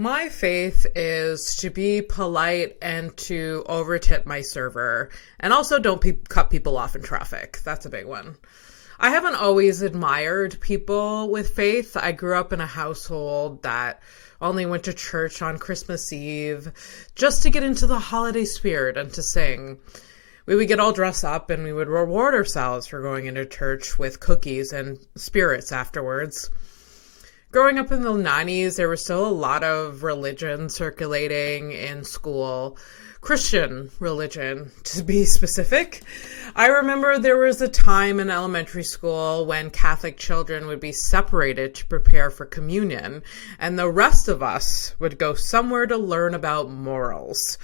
My faith is to be polite and to overtip my server. And also don't cut people off in traffic. That's a big one. I haven't always admired people with faith. I grew up in a household that only went to church on Christmas Eve just to get into the holiday spirit and to sing. We would get all dressed up and we would reward ourselves for going into church with cookies and spirits afterwards. Growing up in the 90s, there was still a lot of religion circulating in school. Christian religion, to be specific. I remember there was a time in elementary school when Catholic children would be separated to prepare for communion, and the rest of us would go somewhere to learn about morals.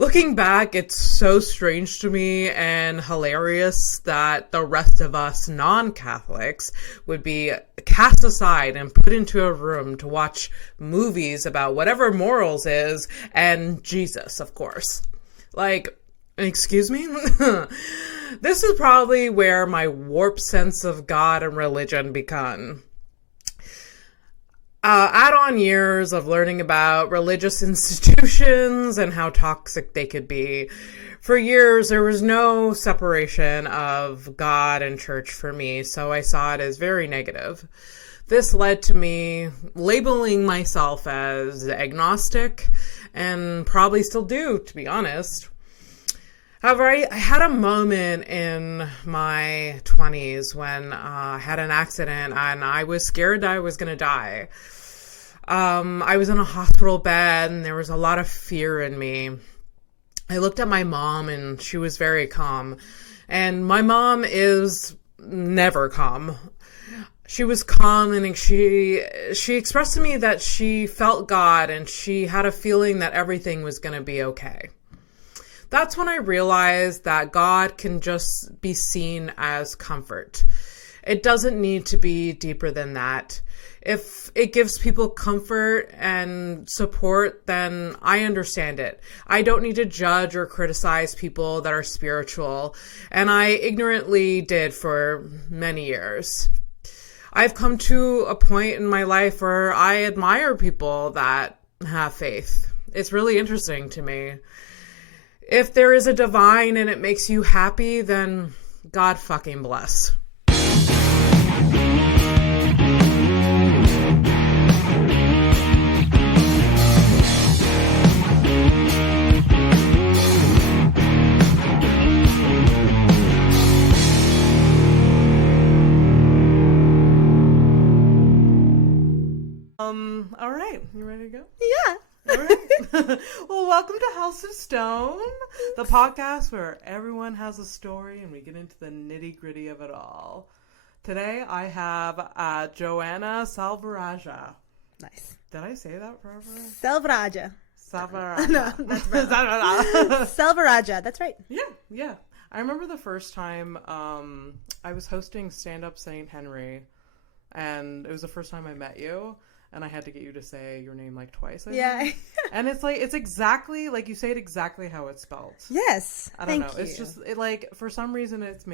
Looking back, it's so strange to me and hilarious that the rest of us non-Catholics would be cast aside and put into a room to watch movies about whatever morals is, and Jesus, of course. Like, excuse me? This is probably where my warped sense of God and religion began. Add-on years of learning about religious institutions and how toxic they could be. For years, there was no separation of God and church for me, so I saw it as very negative. This led to me labeling myself as agnostic, and probably still do, to be honest. However, I had a moment in my 20s when I had an accident and I was scared that I was going to die. I was in a hospital bed and there was a lot of fear in me. I looked at my mom and she was very calm. And my mom is never calm. She was calm and she expressed to me that she felt God and she had a feeling that everything was going to be okay. That's when I realized that God can just be seen as comfort. It doesn't need to be deeper than that. If it gives people comfort and support, then I understand it. I don't need to judge or criticize people that are spiritual, and I ignorantly did for many years. I've come to a point in my life where I admire people that have faith. It's really interesting to me. If there is a divine and it makes you happy, then God fucking bless. All right. You ready to go? Yeah. All right. Well, welcome to House of Stone, the podcast where everyone has a story and we get into the nitty-gritty of it all. Today I have Joanna Selvarajah. Nice. Did I say that properly? Selvarajah. Selvarajah. No, that's right. Selvarajah. That's right. Yeah. I remember the first time I was hosting Stand Up St. Henry, and it was the first time I met you. And I had to get you to say your name like twice. Yeah. And it's exactly, like you say it exactly how it's spelled. Yes. I don't know. Thank you. It's just, for some reason, it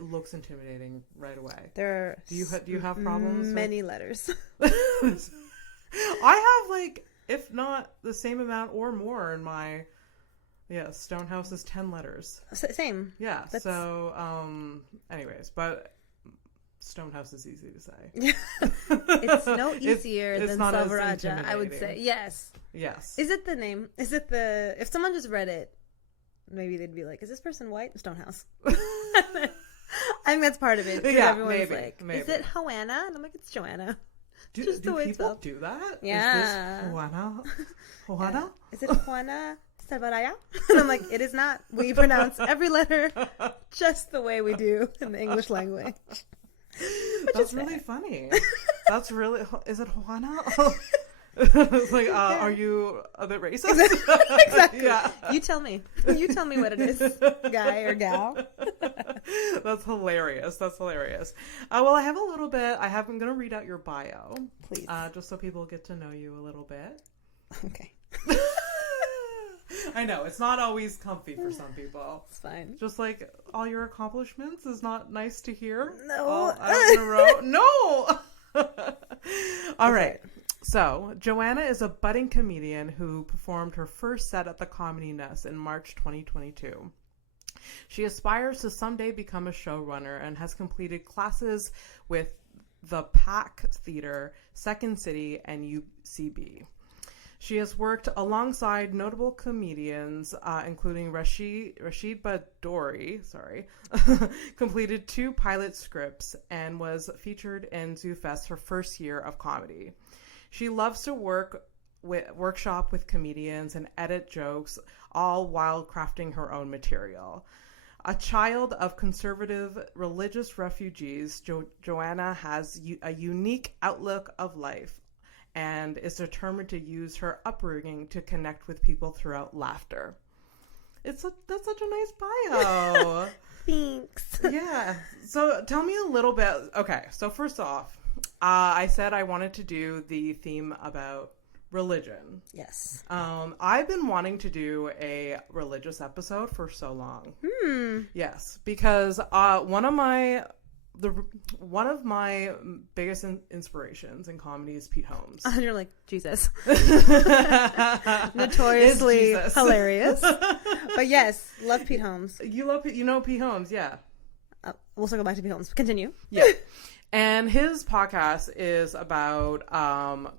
looks intimidating right away. There are Do you have problems? Many letters. I have, if not the same amount or more in my, Stonehouse is 10 letters. Same. Yeah. So, anyways, but Stonehouse is easy to say. It's no easier it's than not as Selvarajah, I would say. Yes. Is it the name? Is it if someone just read it, maybe they'd be like, is this person white? Stonehouse. I think that's part of it. Yeah, everyone's maybe. Is it Joanna? And I'm like, it's Joanna. Do people do that? Yeah. Is this Juana? Yeah. Is it Joanna Selvarajah? And I'm like, it is not. We pronounce every letter just the way we do in the English language. That's really funny. That's really... Is it Juana? It's like, are you a bit racist? Exactly. Yeah. You tell me. You tell me what it is, guy or gal. That's hilarious. Well, I have a little bit... I'm going to read out your bio. Please. Just so people get to know you a little bit. Okay. I know, it's not always comfy for some people. It's fine. Just like all your accomplishments is not nice to hear. No. All out in a row. No! All right. So, Joanna is a budding comedian who performed her first set at the Comedy Nest in March 2022. She aspires to someday become a showrunner and has completed classes with the PAC Theater, Second City, and UCB. She has worked alongside notable comedians, including Rachid Badouri, completed 2 pilot scripts, and was featured in Zoofest her first year of comedy. She loves to workshop with comedians and edit jokes, all while crafting her own material. A child of conservative religious refugees, Joanna has a unique outlook of life and is determined to use her upbringing to connect with people throughout laughter. That's such a nice bio. Thanks. Yeah. So tell me a little bit. Okay. So first off, I said I wanted to do the theme about religion. Yes. I've been wanting to do a religious episode for so long. Yes, because one of my biggest inspirations in comedy is Pete Holmes. And you're like, Jesus. Notoriously hilarious. But yes, love Pete Holmes. You know Pete Holmes, yeah. We'll circle back to Pete Holmes. Continue. Yeah. And his podcast is about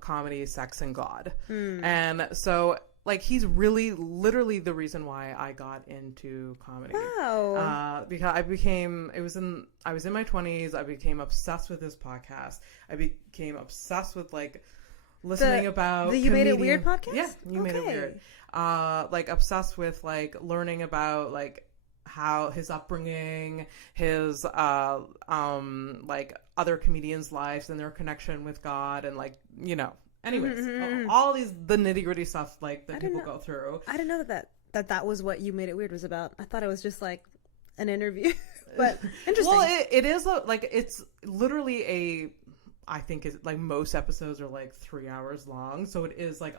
comedy, sex, and God. And so, like, he's really, literally the reason why I got into comedy. Wow. Because I was in my 20s. I became obsessed with his podcast. I became obsessed with, like, listening about the You Made It Weird podcast? Yeah, You Made It Weird. Like, obsessed with, like, learning about, like, how his upbringing, his like other comedians' lives and their connection with God, and like, you know, anyways, all the nitty gritty stuff like that people go through. I didn't know that was what You Made It Weird was about. I thought it was just like an interview, but interesting. Well, it is like it's literally I think it's like most episodes are like 3 hours long, so it is like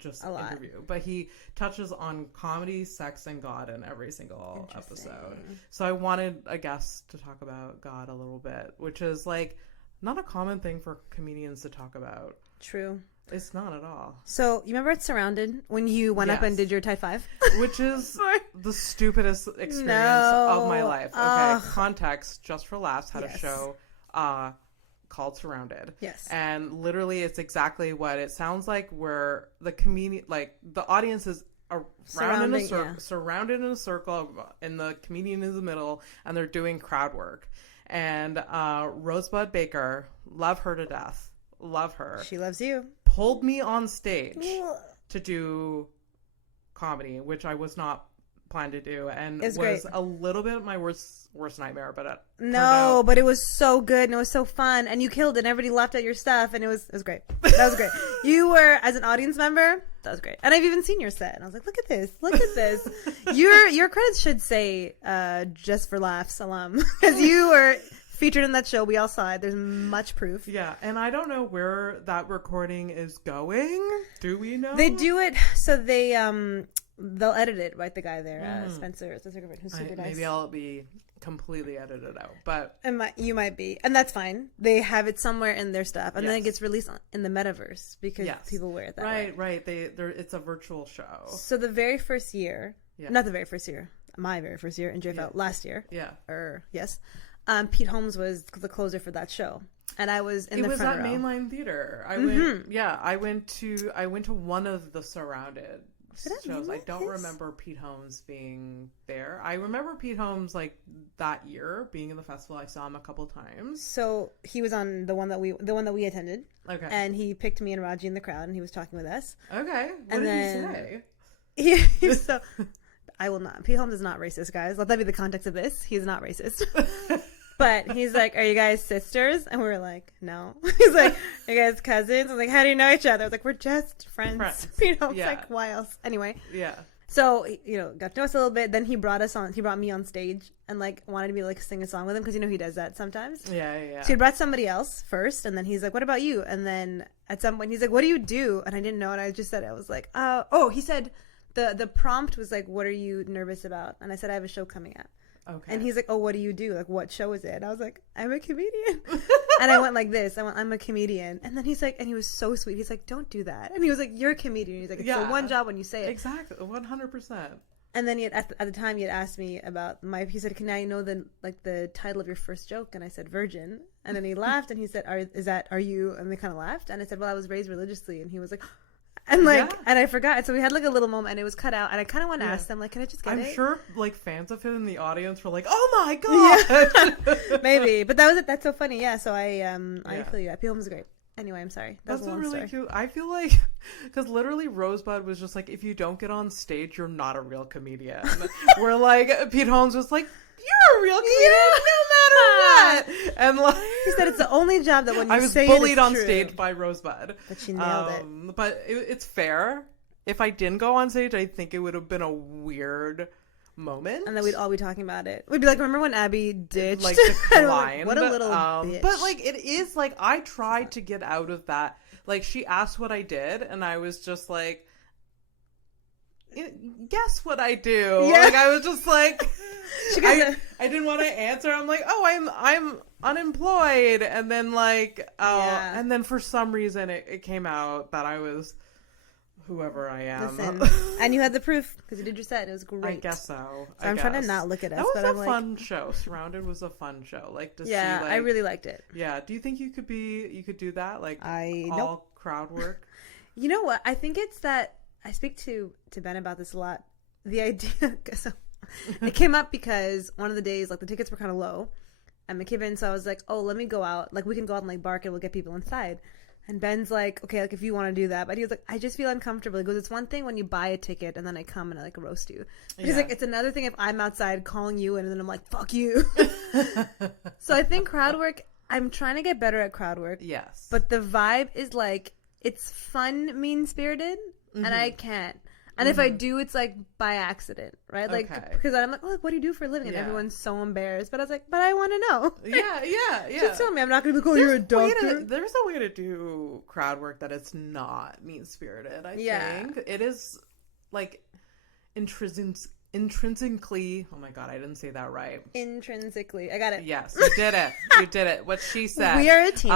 just an interview. But he touches on comedy, sex, and God in every single episode. So I wanted a guest to talk about God a little bit, which is like not a common thing for comedians to talk about. True. It's not at all. So you remember at Surrounded when you went up and did your Tide 5? Which is the stupidest experience of my life. Okay, context, just for laughs, had a show called Surrounded. Yes. And literally it's exactly what it sounds like, where the comedian, like the audience is surrounded in a circle, and the comedian is in the middle, and they're doing crowd work. And Rosebud Baker, love her to death. Love her. She loves you. Pulled me on stage to do comedy, which I was not planned to do, and was great. A little bit my worst nightmare, but but it was so good and it was so fun, and you killed it, and everybody laughed at your stuff, and it was great. That was great. You were, as an audience member, that was great. And I've even seen your set, and I was like, look at this. Your credits should say Just for Laughs alum, because you were featured in that show. We all saw it. There's much proof. Yeah, and I don't know where that recording is going. Do we know? They do it, so they'll edit it, right? The guy there, Spencer Griffin, who's super nice. Maybe I'll be completely edited out, but you might be, and that's fine. They have it somewhere in their stuff, and then it gets released in the metaverse because people wear it that way. Right. It's a virtual show. So the very first year, not the very first year, my very first year in JFL last year. Yeah. Pete Holmes was the closer for that show, and I was in the front row. It was at Mainline Theater. I went to one of the Surrounded shows. I don't remember Pete Holmes being there. I remember Pete Holmes like that year being in the festival. I saw him a couple times. So he was on the one that we attended. Okay. And he picked me and Raji in the crowd, and he was talking with us. Okay. What did he say? So I will not. Pete Holmes is not racist, guys. Let that be the context of this. He's not racist. But he's like, are you guys sisters? And we were like, no. He's like, are you guys cousins? I was like, how do you know each other? I was like, we're just friends. You know, it's like, why else? Anyway. Yeah. So, got to know us a little bit. Then he brought me on stage and like wanted me to like sing a song with him, because he does that sometimes. Yeah. So he brought somebody else first, and then he's like, what about you? And then at some point he's like, what do you do? And I didn't know, and I just said, I was like, he said the prompt was like, what are you nervous about? And I said, I have a show coming up. Okay. And he's like, oh, what do you do? Like, what show is it? And I was like, I'm a comedian. And I went like this. I went, I'm a comedian. And then he's like, and he was so sweet. He's like, don't do that. And he was like, you're a comedian. He's like, it's the one job when you say it. Exactly. 100%. And then at the time he had asked me about he said, can I know the title of your first joke? And I said, Virgin. And then he laughed and he said, are you? And they kind of laughed. And I said, well, I was raised religiously. And he was like, and and I forgot. And so we had like a little moment and it was cut out. And I kind of want to ask them, like, can I just get it? I'm sure like fans of him in the audience were like, oh my God. Yeah. Maybe. But that was it. That's so funny. Yeah. So I feel you. P-Home is great. Anyway, I'm sorry. That's a really story. Cute. I feel like, because literally Rosebud was just like, if you don't get on stage, you're not a real comedian. Where like Pete Holmes was like, you're a real comedian no matter what. And like he said, it's the only job that when you say I was bullied on stage by Rosebud. But she nailed it. But it's fair. If I didn't go on stage, I think it would have been a weird moment. And then we'd all be talking about it. We'd be like, remember when Abby ditched? Like declined. What a little bitch. But like it is like I tried to get out of that. Like she asked what I did and I was just like, guess what I do. Yeah. Like I was just like I didn't want to answer. I'm like, oh, I'm unemployed. And then like and then for some reason it came out that I was whoever I am. Listen, and you had the proof because you did your set. It was great. I guess so. So I'm trying to not look at us. That was a fun show. Surrounded was a fun show. Like to see. Yeah, I really liked it. Yeah. Do you think you could do that? Like crowd work. You know what? I think it's that I speak to Ben about this a lot. The idea. So it came up because one of the days, like the tickets were kind of low, at McKibben. So I was like, oh, let me go out. Like we can go out and like bark and we'll get people inside. And Ben's like, okay, like if you want to do that. But he was like, I just feel uncomfortable. He goes, it's one thing when you buy a ticket and then I come and I like roast you. He's like, it's another thing if I'm outside calling you and then I'm like, fuck you. So I think crowd work, I'm trying to get better at crowd work. Yes. But the vibe is like, it's fun, mean-spirited, and I can't. And if I do, it's like by accident, right? Like, because I'm like, oh, like, what do you do for a living? And everyone's so embarrassed. But I was like, but I want to know. Yeah. Just tell me. I'm not going to be like, oh, you're a doctor. There's a way to do crowd work that it's not mean-spirited, I think. It is, like, intrinsically, oh my God, I didn't say that right. Intrinsically. I got it. Yes, you did it. You did it. What she said. We are a team.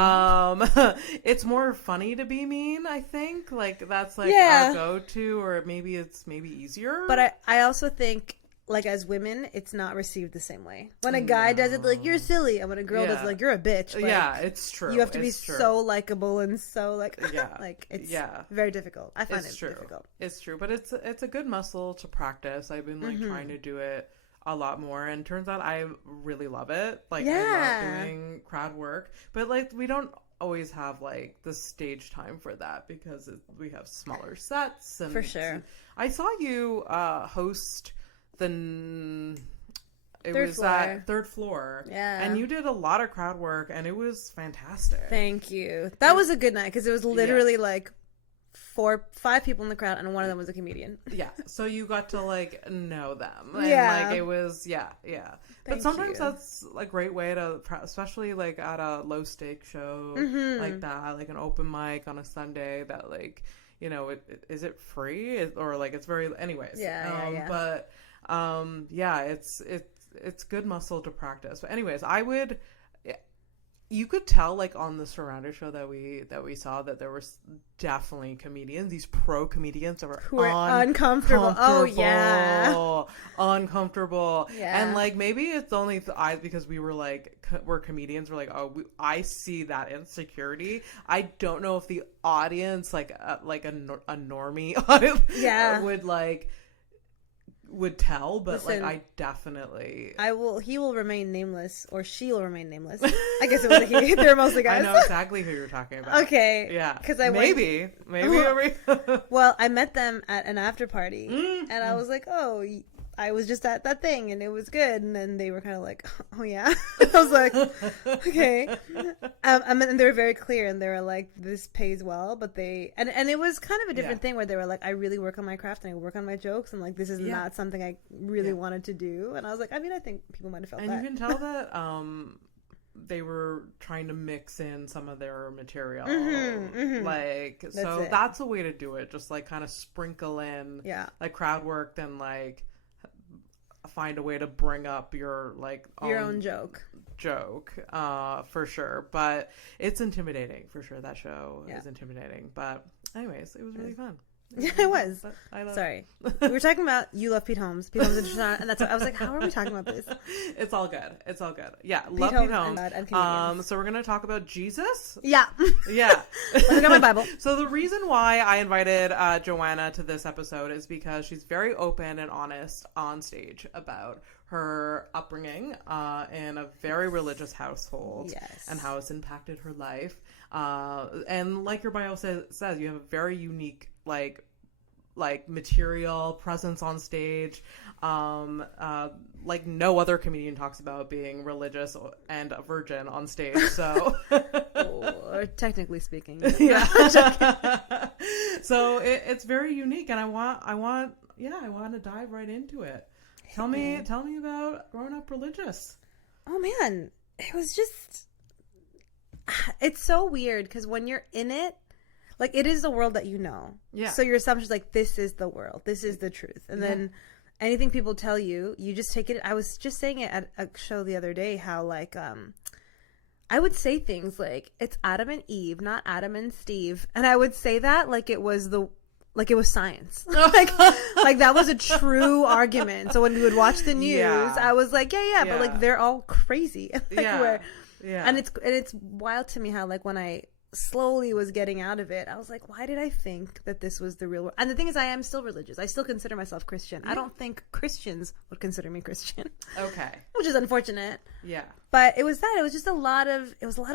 It's more funny to be mean, I think. Like, that's like our go-to, or maybe it's easier. But I also think, like, as women, it's not received the same way. When a guy does it, like, you're silly. And when a girl does it, like, you're a bitch. Like, it's true. You have to be so likable and so, like, like, it's very difficult. I find it difficult. It's true. But it's a good muscle to practice. I've been, like, trying to do it a lot more. And turns out I really love it. Like, I love doing crowd work. But, like, we don't always have, like, the stage time for that because we have smaller sets. And for sure. I saw you host third floor. Yeah. And you did a lot of crowd work and it was fantastic. Thank you. That was a good night because it was literally like 5 people in the crowd and one of them was a comedian. Yeah. So you got to like know them. And like it was But sometimes that's a great way to, especially like at a low stake show like that, like an open mic on a Sunday that like, you know, is it free or like it's very anyways. But it's good muscle to practice. But anyways, you could tell like on the Surrounder show that we saw that there was definitely comedians, these pro comedians that were uncomfortable. Oh yeah, uncomfortable. Yeah, and like maybe it's only because we were like we're comedians. We're like, I see that insecurity. I don't know if the audience like a normie audience would tell, but listen, like I definitely he will remain nameless, or she will remain nameless. I guess it was a he. They're mostly guys. I know exactly who you're talking about. Okay. Yeah. Because maybe. Well, I met them at an after party and I was like, oh, I was just at that thing and it was good. And then they were kind of like, oh yeah. I was like, okay. And they were very clear and they were like, this pays well, but and it was kind of a different thing where they were like, I really work on my craft and I work on my jokes and like, this is not something I really wanted to do. And I was like, I mean, I think people might have felt that. And you can tell that, they were trying to mix in some of their material. Like, that's a way to do it. Just like kind of sprinkle in like crowd work and like find a way to bring up your like your own joke for sure. But it's intimidating for sure. That show is intimidating. But anyways, it was really fun. Yeah, it was. Sorry. We were talking about you love Pete Holmes. Pete Holmes is and that's what I was like, how are we talking about this? It's all good. Yeah, love Pete Holmes. And so we're going to talk about Jesus? Yeah. Yeah. I got my Bible. So the reason why I invited Joanna to this episode is because she's very open and honest on stage about her upbringing in a very religious household and how it's impacted her life. And like your bio says, you have a very unique like material presence on stage, like no other comedian talks about being religious and a virgin on stage. So, or technically speaking, yeah. So it's very unique, and I want to dive right into it. Tell me about growing up religious. Oh man, it was just. It's so weird because when you're in it, like, it is the world that you know. Yeah. So your assumption is like, this is the world. This is the truth. And then anything people tell you, you just take it. I was just saying it at a show the other day, how like, I would say things like, it's Adam and Eve, not Adam and Steve. And I would say that like it was science. like that was a true argument. So when we would watch the news, I was like, but like they're all crazy. And it's wild to me how like when I slowly was getting out of it, I was like, why did I think that this was the real world? And the thing is, I am still religious. I still consider myself Christian. I don't think Christians would consider me Christian. Okay. Which is unfortunate. Yeah. But it was just a lot of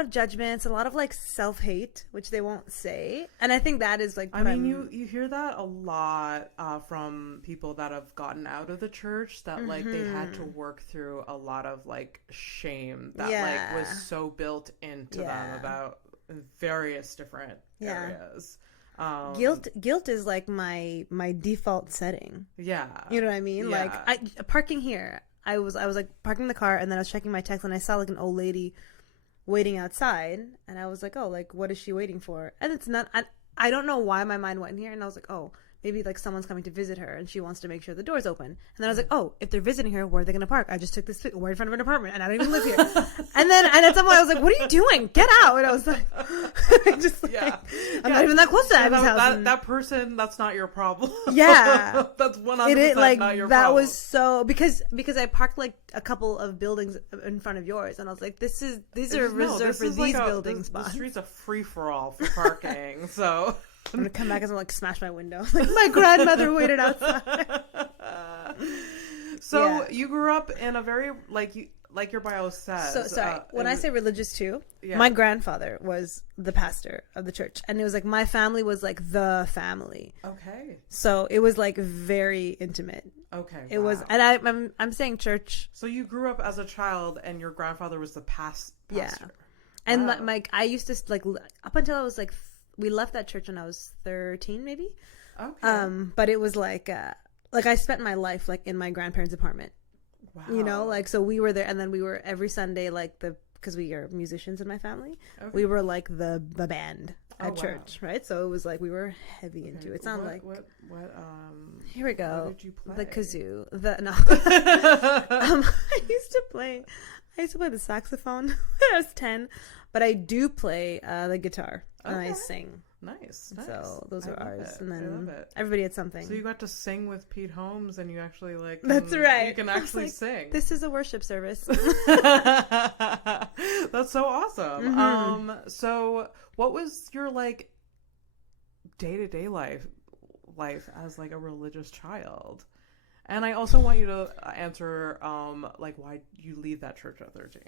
judgments, a lot of like self-hate, which they won't say. And I think that is like, I mean, you hear that a lot from people that have gotten out of the church, that like they had to work through a lot of like shame that like was so built into them about various different areas. Guilt is like my default setting. Yeah. You know what I mean? Yeah. Like parking here. I was like parking the car, and then I was checking my text, and I saw like an old lady waiting outside, and I was like, oh, like what is she waiting for? And it's not, I don't know why my mind went here, and I was like, oh, maybe like someone's coming to visit her and she wants to make sure the door's open. And then I was like, oh, if they're visiting her, where are they going to park? I just took this, we're in front of an apartment and I don't even live here. and at some point I was like, what are you doing? Get out. And I was like, I'm not even that close to Abby's house. That person, that's not your problem. Yeah. That's 100% like, not your that problem. Was so, because I parked like a couple of buildings in front of yours, and I was like, these are reserved for these building spots. The street's a free-for-all for parking, so... I'm gonna come back and like smash my window. Like my grandmother waited outside. So you grew up in a very like your bio says. So sorry, when I say religious too, my grandfather was the pastor of the church, and it was like my family was like the family. Okay. So it was like very intimate. Okay. It was, and I'm saying church. So you grew up as a child, and your grandfather was the pastor. Yeah. And like I used to like up until I was like. We left that church when I was 13, maybe. Okay. But it was like I spent my life like in my grandparents' apartment. Wow. You know, like so we were there, and then we were every Sunday because we are musicians in my family. Okay. We were like the band at church, right? So it was like we were heavy into it. It's not like what here we go. What did you play? The kazoo. I used to play the saxophone when I was 10, but I do play the guitar. And I sing. Nice. So those are ours. And then everybody had something. So you got to sing with Pete Holmes, and you actually like... That's right. You can actually sing. This is a worship service. That's so awesome. Mm-hmm. So what was your like day-to-day life as like a religious child? And I also want you to answer, like, why you leave that church at 13.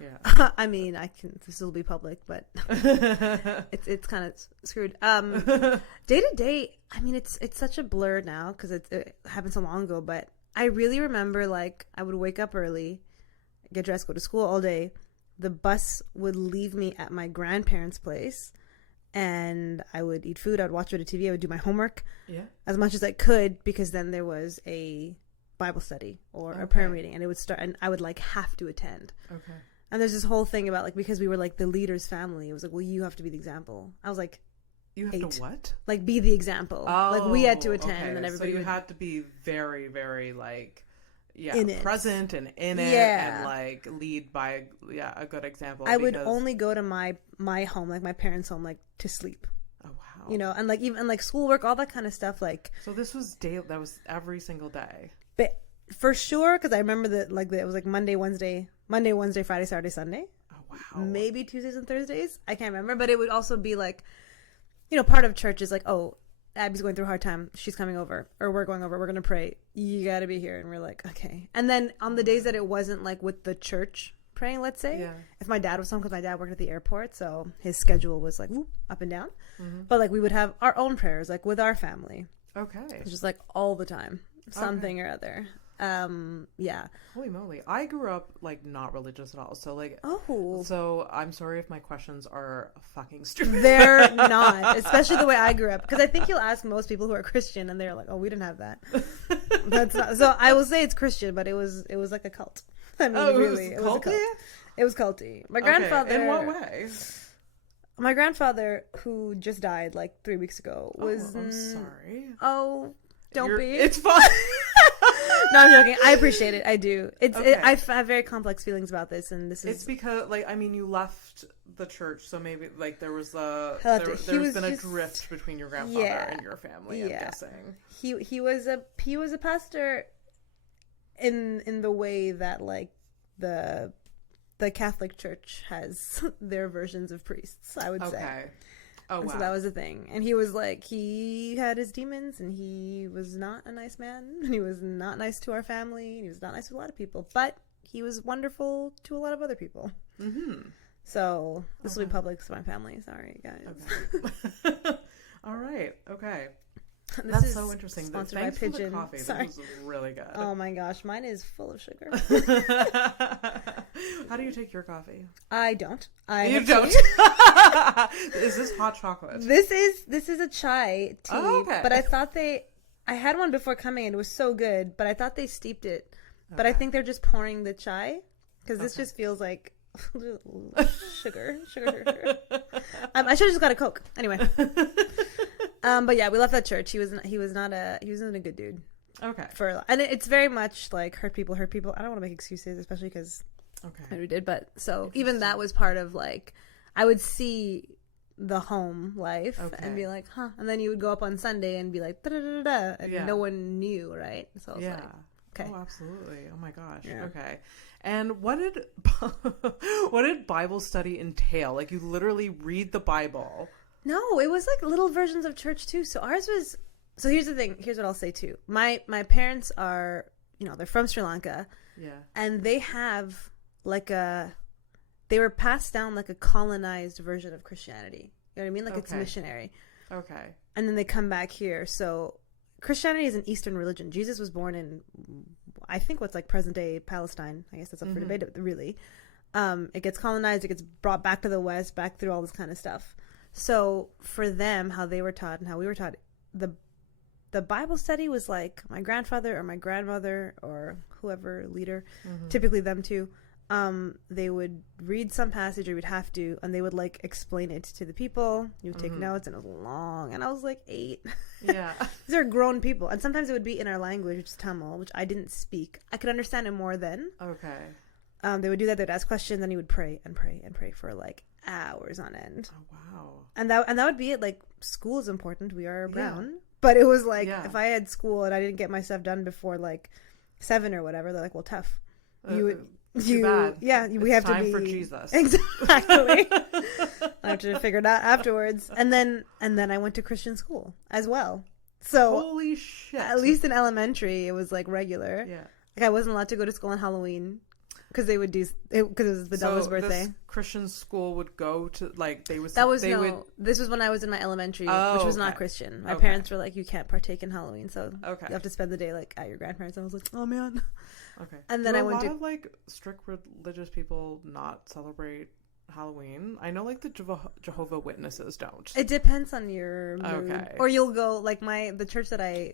Yeah. I mean, this will be public, but it's kind of screwed. Day to day, I mean, it's such a blur now because it happened so long ago, but I really remember, like, I would wake up early, get dressed, go to school all day. The bus would leave me at my grandparents' place. And I would eat food. I would watch a bit of TV. I would do my homework as much as I could, because then there was a Bible study or a prayer meeting, and it would start, and I would like have to attend. Okay. And there's this whole thing about like, because we were like the leader's family, it was like, well, you have to be the example. I was like, you have 8. To what? Like be the example. Like we had to attend, and everybody. So you had to be very, very like. in it. present and in it, and like lead by a good example. I would only go to my home, like my parents' home, like to sleep. Oh wow. You know, and like even like schoolwork, all that kind of stuff. Like, so this was that was every single day. But for sure, because I remember that like it was like Monday, Wednesday, Friday, Saturday, Sunday. Oh wow. Maybe Tuesdays and Thursdays. I can't remember, but it would also be like, you know, part of church is like, oh, Abby's going through a hard time. She's coming over, or we're going over. We're gonna pray. You got to be here, and we're like, okay. And then on the days that it wasn't like with the church praying, let's say, if my dad was home, because my dad worked at the airport, so his schedule was like whoop, up and down. But like we would have our own prayers, like with our family. Okay. It's just like all the time, something or other. Holy moly, I grew up like not religious at all, so like so I'm sorry if my questions are fucking stupid. They're not, especially the way I grew up, because I think you'll ask most people who are Christian and they're like, oh, we didn't have that. That's not, so I will say it's Christian, but it was like a cult. I mean, really, it was a cult. It was culty. My grandfather. In what way? My grandfather, who just died like 3 weeks ago, was I'm sorry. Oh, don't be. It's fine. No, I'm joking. I appreciate it. I do. I have very complex feelings about this, and this is. It's because, like, I mean, you left the church, so maybe like there was there's been a drift between your grandfather and your family. I'm guessing he was a pastor, in the way that like the Catholic Church has their versions of priests. I would say. Oh, wow. So that was the thing. And he was like, he had his demons, and he was not a nice man, and he was not nice to our family, and he was not nice to a lot of people, but he was wonderful to a lot of other people. So this will be public to my family. Sorry, guys. Okay. All right. Okay. That's so interesting. Sponsored Thanks by Pigeon. For the coffee. Sorry. This was really good. Oh my gosh, mine is full of sugar. How do you take your coffee? I don't. You don't. Is this hot chocolate? This is a chai tea. Oh, okay. But I thought I had one before coming, and it was so good. But I thought they steeped it. Okay. But I think they're just pouring the chai, because this just feels like sugar. I should have just got a Coke. Anyway. But yeah, we left that church. He wasn't a good dude. Okay. And it's very much like hurt people. I don't want to make excuses, especially because we did. But so even that was part of like, I would see the home life and be like, huh. And then you would go up on Sunday and be like, da da da da, and no one knew, right? So I was like, okay. Oh, absolutely. Oh my gosh. Yeah. Okay. And what did Bible study entail? Like, you literally read the Bible. No, it was like little versions of church too. So ours was. So here's the thing. Here's what I'll say too. My parents are, they're from Sri Lanka. Yeah. And they have they were passed down like a colonized version of Christianity. You know what I mean? Like it's missionary. Okay. And then they come back here. So Christianity is an Eastern religion. Jesus was born in, I think, what's like present day Palestine. I guess that's up for debate, really. It gets colonized. It gets brought back to the West, back through all this kind of stuff. So for them, how they were taught and how we were taught, the Bible study was like my grandfather or my grandmother or whoever leader, typically them two. They would read some passage, or we'd have to, and they would like explain it to the people. You would take notes, and it was long. And I was like 8. Yeah, these are grown people, and sometimes it would be in our language, which is Tamil, which I didn't speak. I could understand it more then. Okay. They would do that. They'd ask questions, and he would pray and pray and pray for like hours on end. Oh wow. And that would be it. Like, school is important. We are brown. Yeah. But it was like, if I had school and I didn't get my stuff done before like 7 or whatever, they're like, well, tough. Too bad. Yeah, we have to be for Jesus. Exactly. I have to figure it out afterwards. And then I went to Christian school as well. So holy shit. At least in elementary, it was like regular. Yeah. Like, I wasn't allowed to go to school on Halloween. Because they would do because it was the devil's birthday. This Christian school would go to This was when I was in my elementary, which was not Christian. My parents were like, you can't partake in Halloween, so you have to spend the day like at your grandparents'. I was like, oh man. Okay. And then I went to a lot of like strict religious people not celebrate Halloween. I know like the Jehovah Witnesses don't. It depends on your mood. Okay. Or you'll go like the church that I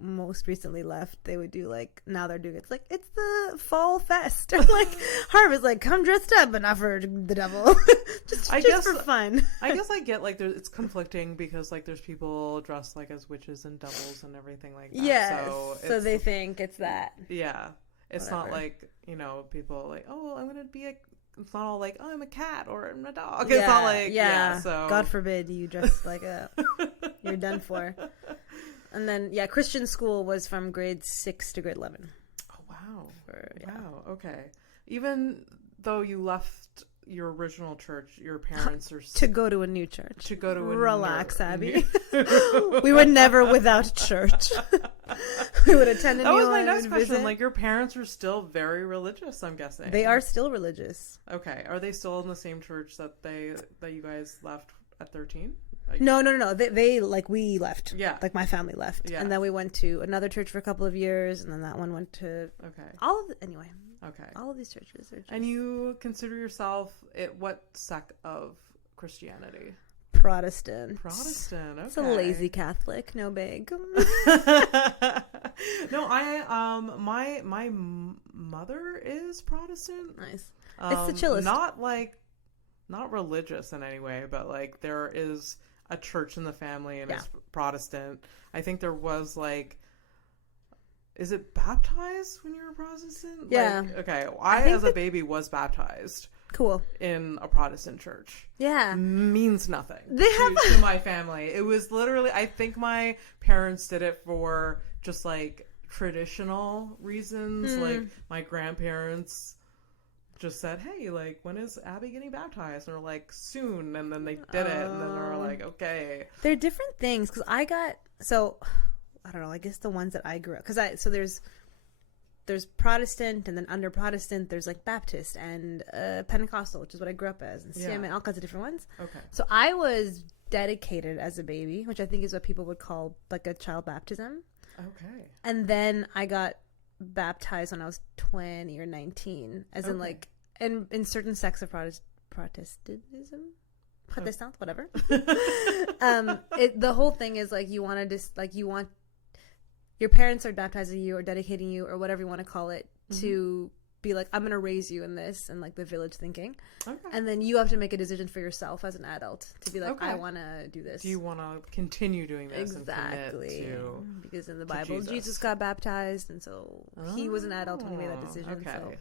most recently left, they would do like, now they're doing it's the fall fest, or like harvest, like come dressed up, but not for the devil. just for fun. I guess I get like it's conflicting because like there's people dressed like as witches and devils and everything like that. Yeah. So they think it's that. Yeah. It's not like, you know, people like, oh, I'm gonna be a. It's not all like, oh, I'm a cat or I'm a dog. It's not like, so God forbid you dress like a. You're done for. And then Christian school was from grade 6 to grade 11. Oh wow! Wow. Okay. Even though you left your original church, your parents are to go to a new church. To go to a relax, Abby. We were never without church. We would attend a new one. That was my next question. Like, your parents are still very religious, I'm guessing. They are still religious. Okay. Are they still in the same church that you guys left at 13? No. They like, we left. Yeah. Like, my family left. Yeah. And then we went to another church for a couple of years, and then that one went to anyway. Okay. All of these churches are just... And you consider yourself at what sect of Christianity? Protestant. Okay. It's a lazy Catholic, no big. No, my mother is Protestant. Nice. It's the chillest. Not religious in any way, but like there is a church in the family and it's Protestant. I think there was like, is it baptized when you're a Protestant? Yeah. Like, okay. I as a baby was baptized. Cool. In a Protestant church. Yeah. Means nothing to my family. It was literally, I think my parents did it for just like traditional reasons. Like my grandparents just said, hey, like, when is Abby getting baptized? And we're like, soon. And then they did it. And then they were like, okay. They're different things. Because I don't know, I guess the ones that I grew up. So there's Protestant, and then under Protestant, there's like Baptist and Pentecostal, which is what I grew up as, and CM, and all kinds of different ones. Okay. So I was dedicated as a baby, which I think is what people would call like a child baptism. Okay. And then I got baptized when I was 20 or 19, as in like, in certain sects of Protestantism. Protestant, whatever. The whole thing is like, you want your parents are baptizing you or dedicating you or whatever you want to call it to be like, I'm going to raise you in this, and like the village thinking. Okay. And then you have to make a decision for yourself as an adult to be like, I want to do this. Do you want to continue doing this? Exactly. And commit because in the Bible, Jesus got baptized, and so he was an adult when he made that decision. Okay. So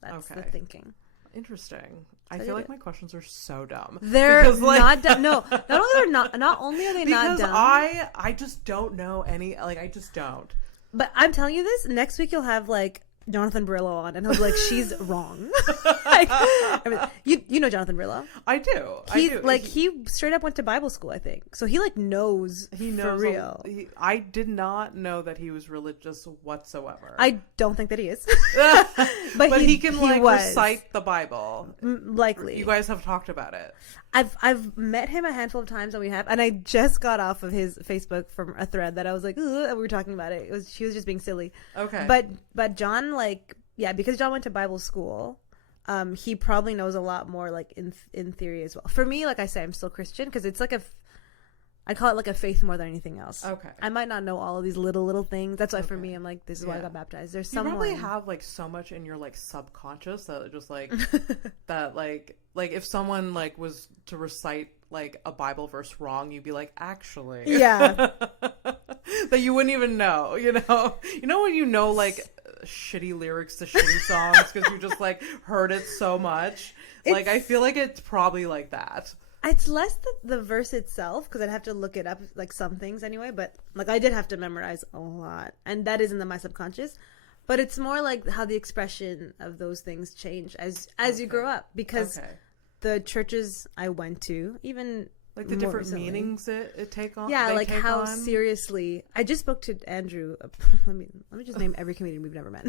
that's the thinking. Interesting. I feel like my questions are so dumb. They're not dumb. No, not only are they not dumb. I just don't know any, like, I just don't. But I'm telling you this, next week you'll have like Jonathan Brillo on, and he'll be like, she's wrong. Like, I mean, you know Jonathan Brillo. I do. He straight up went to Bible school, I think. So he like knows. He knows for real. I did not know that he was religious whatsoever. I don't think that he is. but he can recite the Bible. Likely. You guys have talked about it. I've met him a handful of times, and I just got off of his Facebook from a thread that I was like, we were talking about it. She was just being silly. Okay. But John, because John went to Bible school, he probably knows a lot more, like, in theory as well. For me, like I say, I'm still Christian, because it's like I call it like a faith more than anything else. Okay. I might not know all of these little things. That's why for me, I'm like, this is why I got baptized. There's someone. You probably have like so much in your like subconscious that just like that like if someone like was to recite like a Bible verse wrong, you'd be like, actually, yeah, that you wouldn't even know. You know when you know like shitty lyrics to shitty songs because you just like heard it so much. Like I feel like it's probably like that. It's less the verse itself, because I'd have to look it up, like some things anyway, but like I did have to memorize a lot, and that is in my subconscious. But it's more like how the expression of those things change as you grow up, because the churches I went to, even like the different recently, meanings it take on. Yeah, like how seriously. I just spoke to Andrew. Let me just name every comedian we've never met.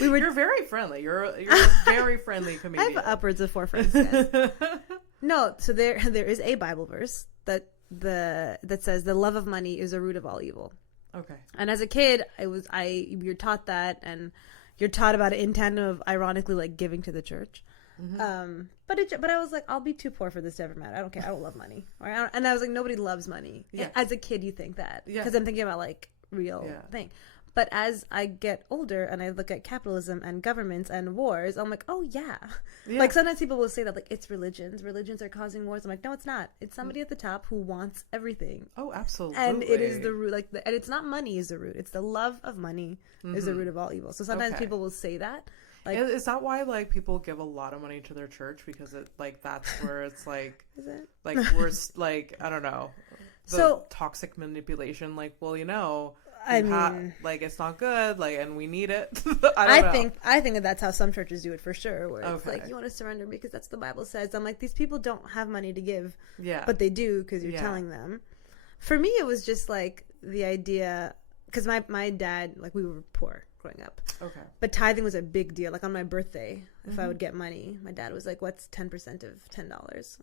You're very friendly. You're a very friendly comedian. I have upwards of 4 friends, guys. No, so there is a Bible verse that says the love of money is the root of all evil. Okay. And as a kid, you're taught that, and you're taught about it in tandem of, ironically, like giving to the church. Mm-hmm. But I was like, I'll be too poor for this to ever matter. I don't care. I don't love money. And I was like, nobody loves money. Yeah. As a kid, you think that, because I'm thinking about like real thing. But as I get older and I look at capitalism and governments and wars, I'm like, oh yeah. Like sometimes people will say that like it's religions are causing wars. I'm like, no, it's not. It's somebody at the top who wants everything. Oh, absolutely. And it is the root, like, and it's not money is the root. It's the love of money is the root of all evil. So sometimes people will say that. Like, is that why like people give a lot of money to their church, because it like that's where it's like is it? like where it's like, I don't know, the toxic manipulation, like, well, I mean, like, it's not good, like, and we need it. I think that that's how some churches do it for sure, where it's like, you want to surrender because that's what the Bible says. I'm like, these people don't have money to give, but they do because you're telling them. For me, it was just like the idea, because my dad, like, we were poor growing up. Okay. But tithing was a big deal. Like on my birthday, if I would get money, my dad was like, "What's 10% of $10?"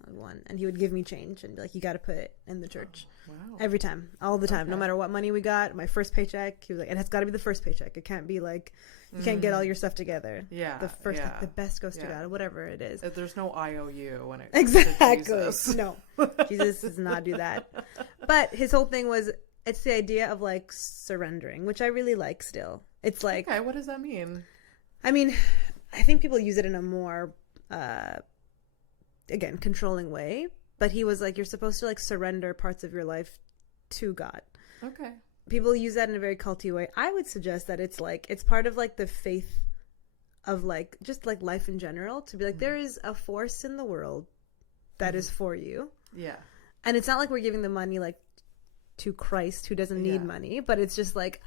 And he would give me change and like, "You got to put it in the church." Oh, wow. Every time, all the time, no matter what money we got. My first paycheck, he was like, "It has got to be the first paycheck. It can't be like you can't get all your stuff together. Yeah, the first, like, the best goes to God, whatever it is." There's no IOU when it comes to Jesus. No, Jesus does not do that. But his whole thing was, it's the idea of like surrendering, which I really like still. It's like, okay, what does that mean? I mean, I think people use it in a more, again, controlling way. But he was like, you're supposed to like surrender parts of your life to God. Okay. People use that in a very culty way. I would suggest that it's like, it's part of like the faith of like, just like life in general, to be like, there is a force in the world that is for you. Yeah. And it's not like we're giving the money like to Christ, who doesn't need money, but it's just like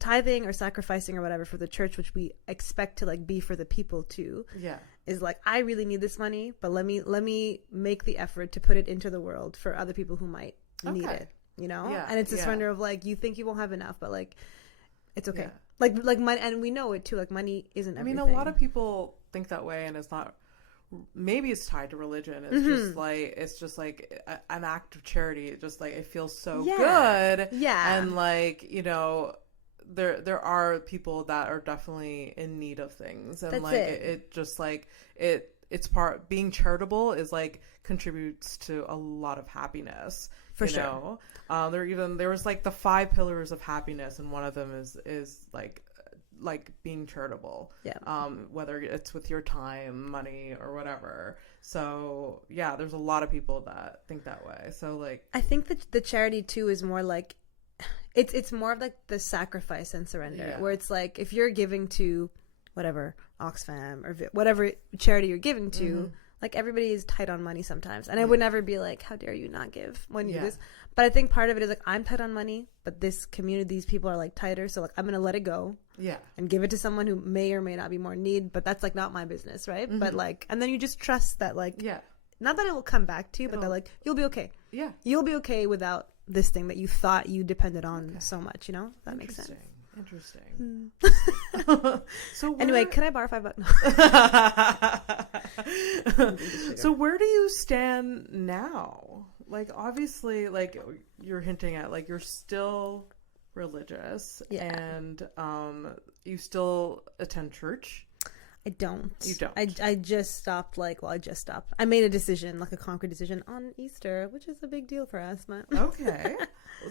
tithing or sacrificing or whatever for the church, which we expect to like be for the people too. Yeah, is like, I really need this money, but let me make the effort to put it into the world for other people who might need it. And it's a surrender of like, you think you won't have enough, but like it's okay. Like money, and we know it too. Like money isn't everything. I mean, a lot of people think that way, and it's not. Maybe it's tied to religion. It's just like an act of charity. It just like, it feels so good. Yeah. And like, there are people that are definitely in need of things, and that's like it just like it's part, being charitable is like contributes to a lot of happiness. For sure. There was like the 5 pillars of happiness, and one of them is like being charitable, whether it's with your time, money, or whatever. So yeah, there's a lot of people that think that way. So like, I think that the charity too is more like, it's more of like the sacrifice and surrender, where it's like, if you're giving to whatever Oxfam or whatever charity you're giving to, like, everybody is tight on money sometimes, and I would never be like, how dare you not give when you do this. But I think part of it is like, I'm tight on money, but this community, these people are like tighter, so like, I'm gonna let it go, and give it to someone who may or may not be more in need, but that's like not my business, right? But like, and then you just trust that, like, not that it will come back to you, but that like, you'll be okay. Yeah, you'll be okay without this thing that you thought you depended on so much. That makes sense. Interesting. So anyway, can I borrow $5? So where do you stand now? Like, obviously, like, you're hinting at, like, you're still religious, and you still attend church. I don't. You don't. I just stopped. I made a decision, like a concrete decision, on Easter, which is a big deal for us. But okay.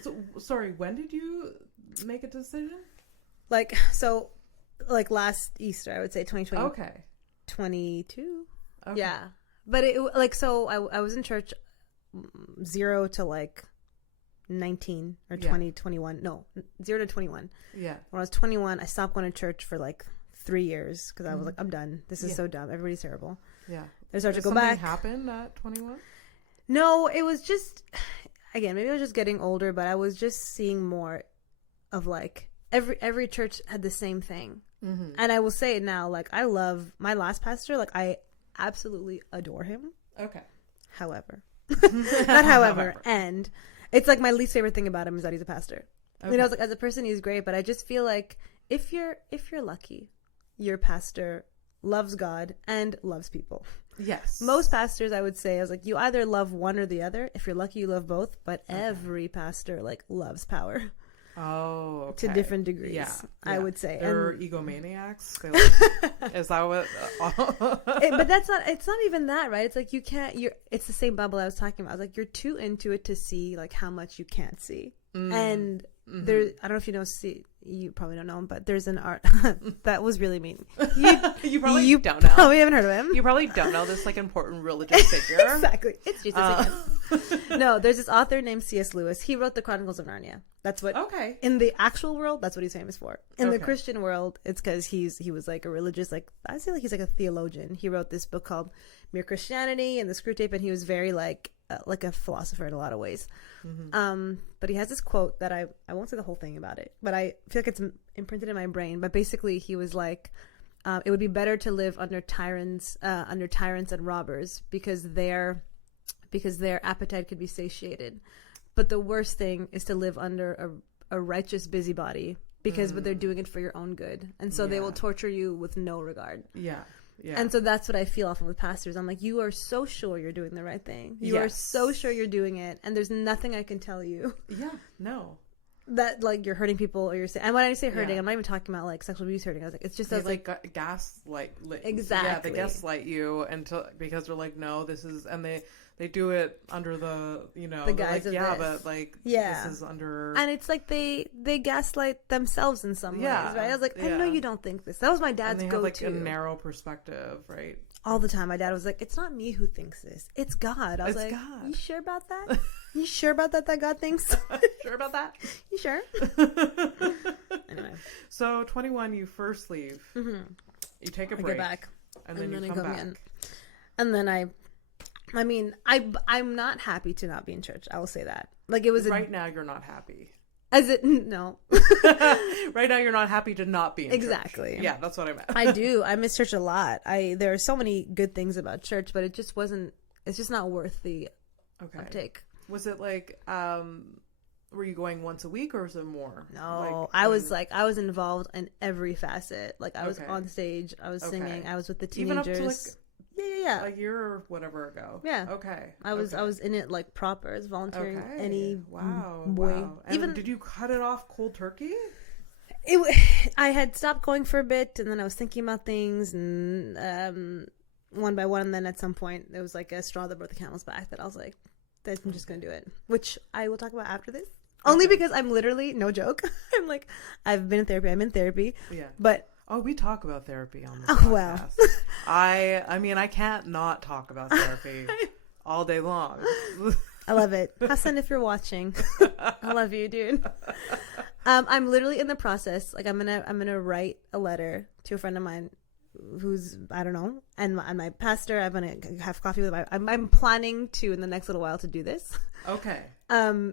So, sorry, when did you make a decision? Like last Easter, I would say 2020. Okay. 22. Okay. Yeah. But it like, so I was in church 0 to like 19 or 20, 21. No, 0 to 21. Yeah. When I was 21, I stopped going to church for like 3 years because I was like, I'm done. This is so dumb. Everybody's terrible. Yeah. I started to go back. Something happened at 21? No, it was just, again, maybe I was just getting older, but I was just seeing more of like, every church had the same thing. Mm-hmm. And I will say it now, like, I love my last pastor. Like, I absolutely adore him. Okay. However. Not however. And it's like, my least favorite thing about him is that he's a pastor. Okay. Like, as a person, he's great, but I just feel like if you're lucky, your pastor loves God and loves people. Yes. Most pastors, I would say, I was like, you either love one or the other. If you're lucky, you love both. But every pastor, like, loves power. Oh, okay. To different degrees, yeah. I would say. They're egomaniacs. Is that what? But it's not even that, right? It's like, it's the same bubble I was talking about. I was like, you're too into it to see like how much you can't see. And there, I don't know if you know, you probably don't know him, but there's an art that was really mean. You probably don't know. Probably haven't heard of him. You probably don't know this like important religious figure. Exactly. It's Jesus again. No, there's this author named C.S. Lewis. He wrote the Chronicles of Narnia. That's what. Okay. In the actual world, that's what he's famous for. In the Christian world, it's because he was like a religious, like I say, like he's like a theologian. He wrote this book called Mere Christianity and the Screwtape, and he was very like a philosopher in a lot of ways. But he has this quote that I won't say the whole thing about it, but I feel like it's imprinted in my brain. But basically, he was like, it would be better to live under tyrants and robbers because their appetite could be satiated. But the worst thing is to live under a righteous busybody because but they're doing it for your own good, and so they will torture you with no regard. Yeah. And so that's what I feel often with pastors. I'm like, you are so sure you're doing the right thing. You are so sure you're doing it, and there's nothing I can tell you. Yeah, no. That like you're hurting people, or you're saying. And when I say hurting, I'm not even talking about like sexual abuse hurting. I was like, it's just like gaslight. Exactly. Yeah, they gaslight you because they're like, no, this is, and they do it under the the guise of this. But like this is under, and it's like they gaslight themselves in some ways, right? I was like, I know you don't think this. That was my dad's go-to. Like a narrow perspective, right? All the time, my dad was like, "It's not me who thinks this; it's God." I was like, God. "You sure about that? You sure about that? That God thinks? Sure about that? You sure?" Anyway, so 21, you first leave. You take a break, I go back, and then you come back, again. And then I mean, I'm not happy to not be in church. I will say that. Like it was right now, you're not happy. No. Right now, you're not happy to not be in exactly. church. Yeah, that's what I meant. I do. I miss church a lot. There are so many good things about church, but it just wasn't. It's just not worth the uptake. Was it like? Were you going once a week, or was it more? No, I was involved in every facet. Like I was on stage, I was singing, I was with the teenagers. Even up to a year or whatever ago. Yeah. Okay. I was in it like proper. I was volunteering any way. Wow. And even did you cut it off cold turkey? I had stopped going for a bit, and then I was thinking about things, and one by one, and then at some point there was like a straw that brought the camel's back. That I was like, I'm just gonna do it, which I will talk about after this. Only because I'm literally, no joke, I'm like, I've been in therapy. I'm in therapy. Yeah. But we talk about therapy on this podcast. Well. I mean, I can't not talk about therapy all day long. I love it. Hassan, if you're watching, I love you, dude. I'm literally in the process. Like I'm gonna write a letter to a friend of mine who's, I don't know, and my pastor. I'm gonna have coffee with I'm planning to in the next little while to do this. Okay.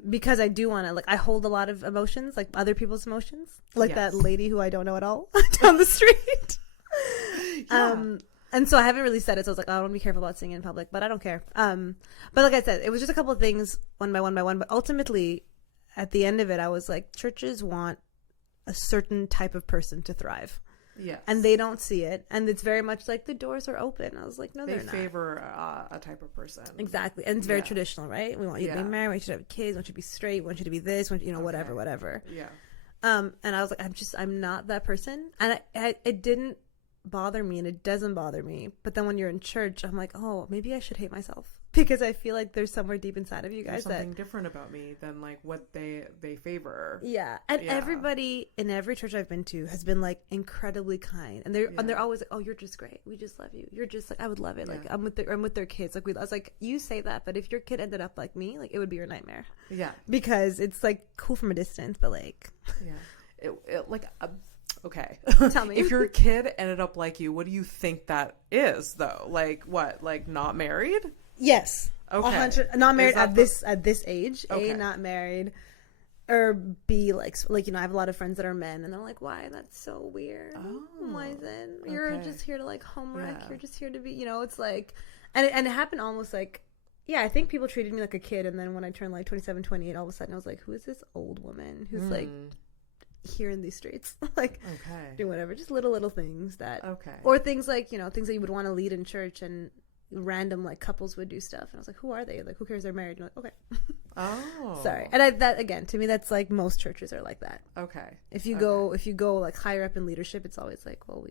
Because I do want to, like, I hold a lot of emotions, like other people's emotions, like that lady who I don't know at all down the street. And so I haven't really said it. So I was like, I want to be careful about singing in public, but I don't care. But like I said, it was just a couple of things one by one. But ultimately, at the end of it, I was like, churches want a certain type of person to thrive. Yes. And they don't see it. And it's very much like the doors are open. I was like, no, they're not. They favor a type of person. Exactly. And it's very traditional, right? We want you to be married. We want you to have kids. We want you to be straight. We want you to be this. Whatever. Yeah. And I was like, I'm not that person. And it didn't bother me, and it doesn't bother me. But then when you're in church, I'm like, oh, maybe I should hate myself. Because I feel like there's somewhere deep inside of you guys there's something different about me than like what they favor. Yeah, and everybody in every church I've been to has been like incredibly kind, and they're always like, "Oh, you're just great. We just love you. You're just like I would love it. Like I'm with their kids. Like I was like, you say that, but if your kid ended up like me, like it would be your nightmare. Yeah, because it's like cool from a distance, but like okay. Tell me. If your kid ended up like you, what do you think that is though? Like what? Like not married? Yes. Okay. Not married at this age. Okay. A, not married. Or B, like I have a lot of friends that are men, and they're like, "Why? That's so weird. Oh, why is it? You're just here to like home wreck. You're just here to be, it's like," and it happened almost like, I think people treated me like a kid, and then when I turned like 27, 28, all of a sudden I was like, "Who is this old woman who's like here in these streets, like doing whatever?" Just little things that, or things like things that you would want to lead in church, and random like couples would do stuff, and I was like, who are they? Like, who cares? They're married. And you're like, okay. Oh, sorry. And that again, to me, that's like most churches are like that. Okay. If you go like higher up in leadership, it's always like, well,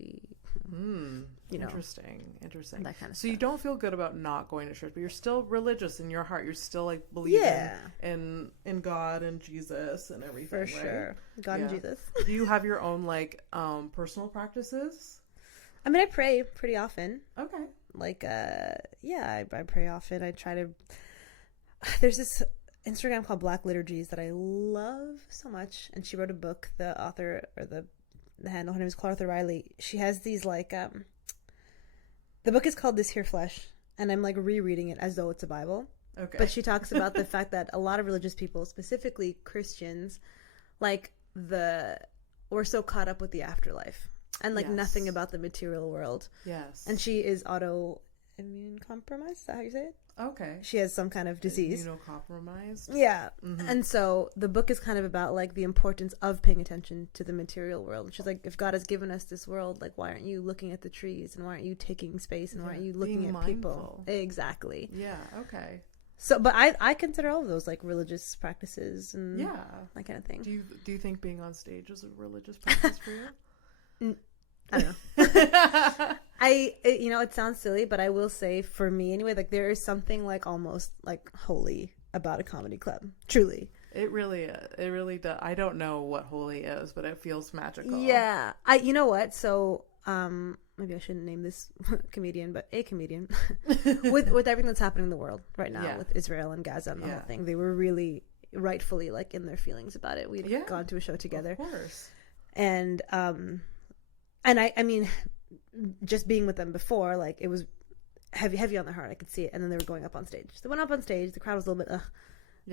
You know, interesting. that kind of So stuff. you don't feel good about not going to church, but you're still religious in your heart. You're still like believing in God and Jesus and everything. For sure. Right? God and Jesus. Do you have your own like personal practices? I mean, I pray pretty often. Okay. Like, I pray often. I try to. There's this Instagram called Black Liturgies that I love so much, and she wrote a book. The author or the handle, her name is Clartha Riley. She has these like the book is called This Here Flesh, and I'm like rereading it as though it's a Bible. Okay. But she talks about the fact that a lot of religious people, specifically Christians, like we're so caught up with the afterlife and like nothing about the material world. Yes. And she is autoimmune compromised. Is that how you say it? Okay. She has some kind of disease. Immunocompromised. Yeah. And so the book is kind of about like the importance of paying attention to the material world. And she's like, if God has given us this world, like why aren't you looking at the trees and why aren't you taking space and why aren't you looking at people? Exactly. Yeah. Okay. So, but I consider all of those like religious practices and that kind of thing. Do you think being on stage is a religious practice for you? I don't know. It sounds silly, but I will say for me anyway, like there is something like almost like holy about a comedy club. Truly. It really is. It really does. I don't know what holy is, but it feels magical. Yeah. You know what? So, maybe I shouldn't name this comedian, but a comedian with everything that's happening in the world right now with Israel and Gaza and the whole thing. They were really rightfully like in their feelings about it. We'd gone to a show together. Of course. And I mean, just being with them before, like it was heavy on their heart. I could see it. And then they were going up on stage. So they went up on stage. The crowd was a little bit,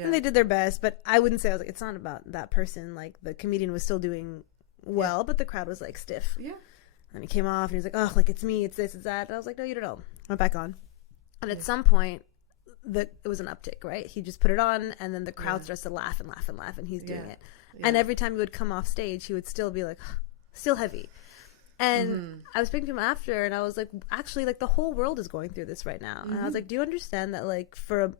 and they did their best. But I wouldn't say, I was like, it's not about that person. Like the comedian was still doing well, but the crowd was like stiff. Yeah. And he came off and he was like, oh, like it's me, it's this, it's that. And I was like, no, you don't know. Went back on. And at some point, it was an uptick, right? He just put it on and then the crowd starts to laugh and laugh and laugh and he's doing it. Yeah. And every time he would come off stage, he would still be like, still heavy. And I was speaking to him after, and I was like, actually, like, the whole world is going through this right now. And I was like, do you understand that, like, for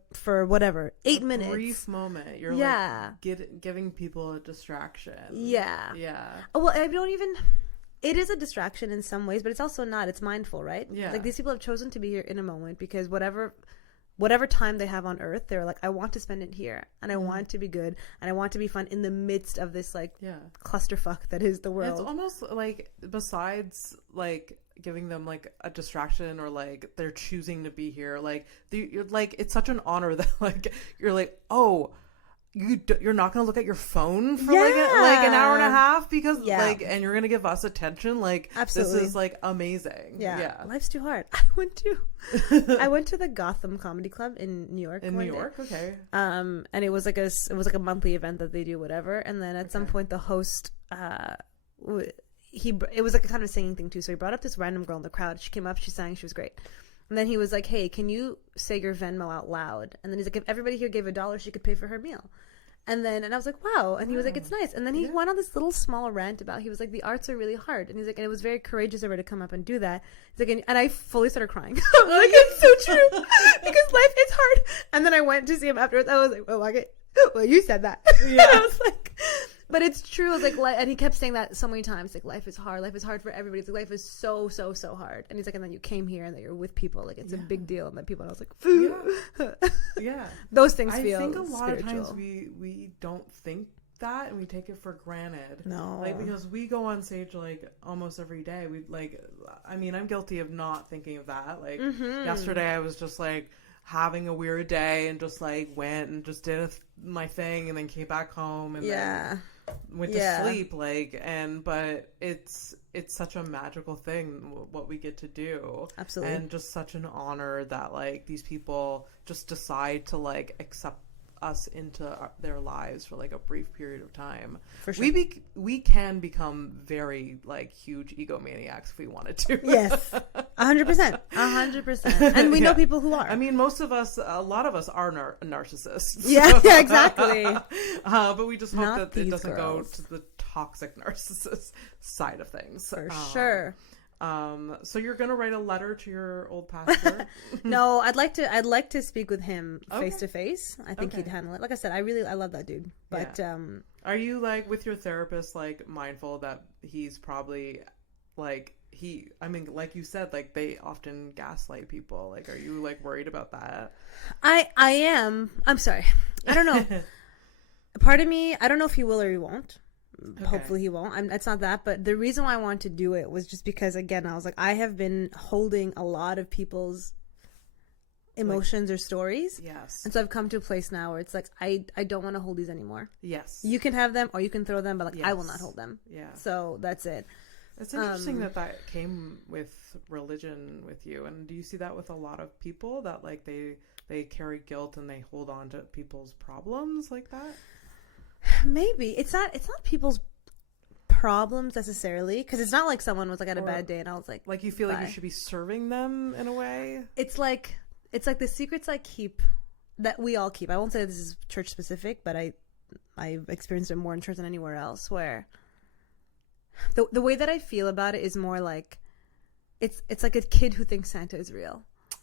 whatever, 8 minutes. Brief moment. You're, like, giving people a distraction. Yeah. Yeah. Well, I don't even... It is a distraction in some ways, but it's also not. It's mindful, right? Yeah. Like, these people have chosen to be here in a moment because whatever time they have on earth, they're like, I want to spend it here and I want it to be good and I want to be fun in the midst of this like clusterfuck that is the world. It's almost like besides like giving them like a distraction or like they're choosing to be here, like you're like, it's such an honor that like you're like, oh, you're not gonna look at your phone for like an hour and a half because like, and you're gonna give us attention. Like, absolutely, this is like amazing. Yeah. Life's too hard. I went to the Gotham Comedy Club in New York. In New York, okay. And it was like a monthly event that they do, whatever. And then at some point, the host, it was like a kind of singing thing too. So he brought up this random girl in the crowd. She came up, she sang, she was great. And then he was like, hey, can you say your Venmo out loud? And then he's like, if everybody here gave $1, she could pay for her meal. And I was like, wow. And he was like, it's nice. And then he went on this little small rant about, he was like, the arts are really hard. And he's like, and it was very courageous of her to come up and do that. He's like, and I fully started crying. I'm like, it's so true. Because life is hard. And then I went to see him afterwards. I was like, well, you said that. Yeah. And I was like, but it's true. I was like, and he kept saying that so many times. Like, life is hard. Life is hard for everybody. It's like, life is so, so, so hard. And he's like, and then you came here and that you're with people. Like, it's a big deal. And then people, and I was like, yeah. Those things feel I think a lot spiritual. of times we don't think that and we take it for granted. No. Like, because we go on stage like almost every day. We like, I mean, I'm guilty of not thinking of that. Like, yesterday I was just like, having a weird day and just like went and just did my thing and then came back home and then went to sleep, like, but it's such a magical thing what we get to do. Absolutely. And just such an honor that like these people just decide to like accept us into their lives for like a brief period of time. For sure. We can become very like huge egomaniacs if we wanted to. Yes. 100%. And we know people who are. I mean, a lot of us are narcissists. Yeah, yeah, exactly. But we just hope that it doesn't go to the toxic narcissist side of things. For sure. So you're gonna write a letter to your old pastor? No, I'd like to speak with him face to face. I think he'd handle it. Like I said, I love that dude. But are you like with your therapist like mindful that he's probably like I mean, like you said, like they often gaslight people. Like, are you like worried about that? I am. I'm sorry. I don't know. Part of me, I don't know if he will or he won't. Okay. Hopefully he won't. It's not that. But the reason why I wanted to do it was just because, again, I was like, I have been holding a lot of people's emotions or stories. Yes. And so I've come to a place now where it's like, I don't want to hold these anymore. Yes. You can have them or you can throw them, but like I will not hold them. Yeah. So that's it. It's interesting that came with religion with you. And do you see that with a lot of people that like they carry guilt and they hold on to people's problems like that? Maybe. It's not people's problems necessarily, because it's not like someone was like at a bad day and I was like you feel like you should be serving them in a way. It's like the secrets I keep, that we all keep. I won't say this is church specific, but I've experienced it more in church than anywhere else, where the way that I feel about it is more like it's like a kid who thinks Santa is real.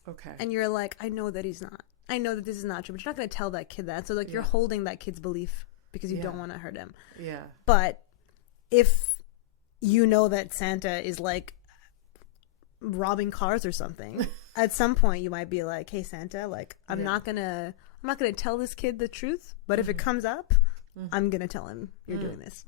Okay. And you're like, I know that he's not. I know that this is not true, but you're not going to tell that kid that. So like you're holding that kid's belief because you don't want to hurt him. Yeah. But if you know that Santa is like robbing cars or something, at some point you might be like, hey Santa, like I'm not gonna tell this kid the truth, but if it comes up, I'm gonna tell him you're doing this.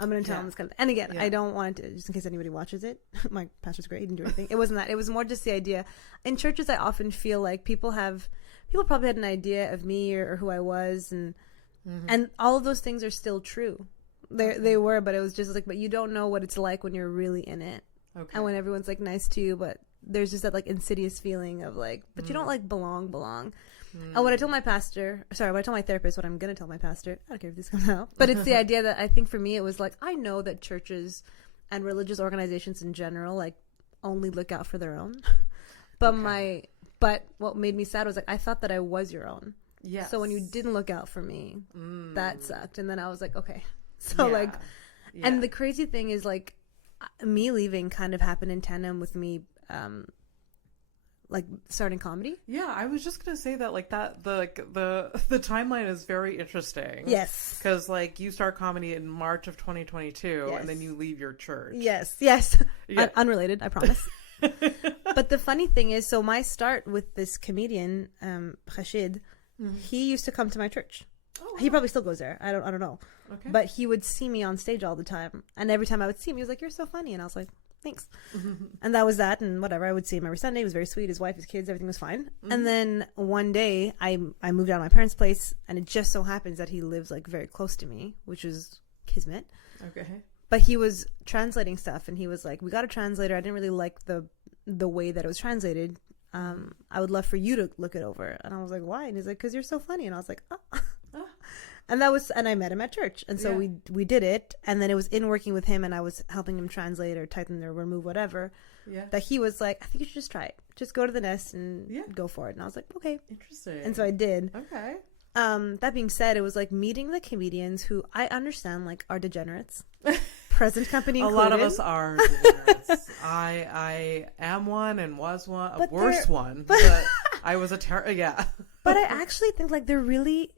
I'm gonna tell him this kind of, and again, I don't want to, just in case anybody watches it, my pastor's great, he didn't do anything. It wasn't that. It was more just the idea. In churches, I often feel like people probably had an idea of me or who I was, and all of those things are still true. They were, but it was just like, but you don't know what it's like when you're really in it. Okay. And when everyone's like nice to you, but there's just that like insidious feeling of like, but you don't like belong. Oh, what I told my therapist, what I'm going to tell my pastor, I don't care if this comes out, but it's the idea that I think for me, it was like, I know that churches and religious organizations in general, like only look out for their own. But what made me sad was like, I thought that I was your own. Yes. So when you didn't look out for me, that sucked. And then I was like, okay. So and the crazy thing is like, me leaving kind of happened in tandem with me like starting comedy. Yeah, I was just gonna say that like that the timeline is very interesting. Yes, because like you start comedy in March of 2022, and then you leave your church. Yes. Yeah. Unrelated, I promise. But the funny thing is, so my start with this comedian, Rachid, he used to come to my church. Oh, wow. He probably still goes there. I don't know. Okay. But he would see me on stage all the time. And every time I would see him, he was like, you're so funny. And I was like, thanks. And that was that. And whatever. I would see him every Sunday. He was very sweet. His wife, his kids, everything was fine. And then one day I moved out of my parents' place. And it just so happens that he lives like very close to me, which is kismet. Okay. But he was translating stuff. And he was like, we got a translator. I didn't really like the way that it was translated. I would love for you to look it over. And I was like, why? And he's like, because you're so funny. And I was like, oh. And I met him at church. And so we did it. And then it was in working with him and I was helping him translate or type in or remove whatever. Yeah. That he was like, I think you should just try it. Just go to the nest and go for it. And I was like, okay. Interesting. And so I did. Okay. That being said, it was like meeting the comedians who I understand like are degenerates. Present company included. A lot of us are degenerates. I am one and was one, a worse one. But I was But I actually think like they're really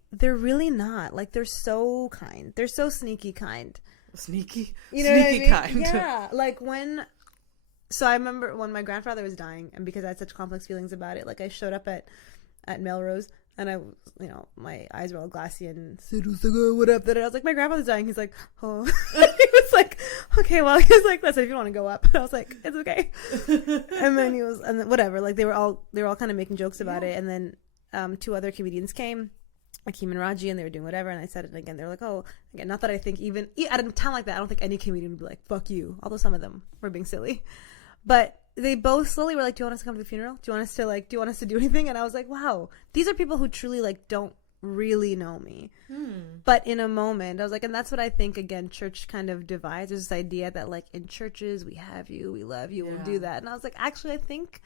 not. Like they're so kind. They're so sneaky kind. Sneaky? You know sneaky kind. Yeah. Like so I remember when my grandfather was dying, and because I had such complex feelings about it, like I showed up at Melrose and I, my eyes were all glassy and said, what up? And I was like, my grandfather's dying. He's like, oh. He was like, okay, well, he was like, listen, if you want to go up. And I was like, it's okay. And then and then whatever. Like they were all kind of making jokes about it. And then 2 other comedians came, Akeem and Raji, and they were doing whatever. And I said it again. They were like, oh, again, not that I think even at a time like that, I don't think any comedian would be like, fuck you. Although some of them were being silly. But they both slowly were like, do you want us to come to the funeral? Do you want us to do anything? And I was like, wow, these are people who truly like don't really know me. But in a moment, I was like, and that's what I think, again, church kind of divides. There's this idea that like in churches, we have you, we love you, we'll do that. And I was like, actually, I think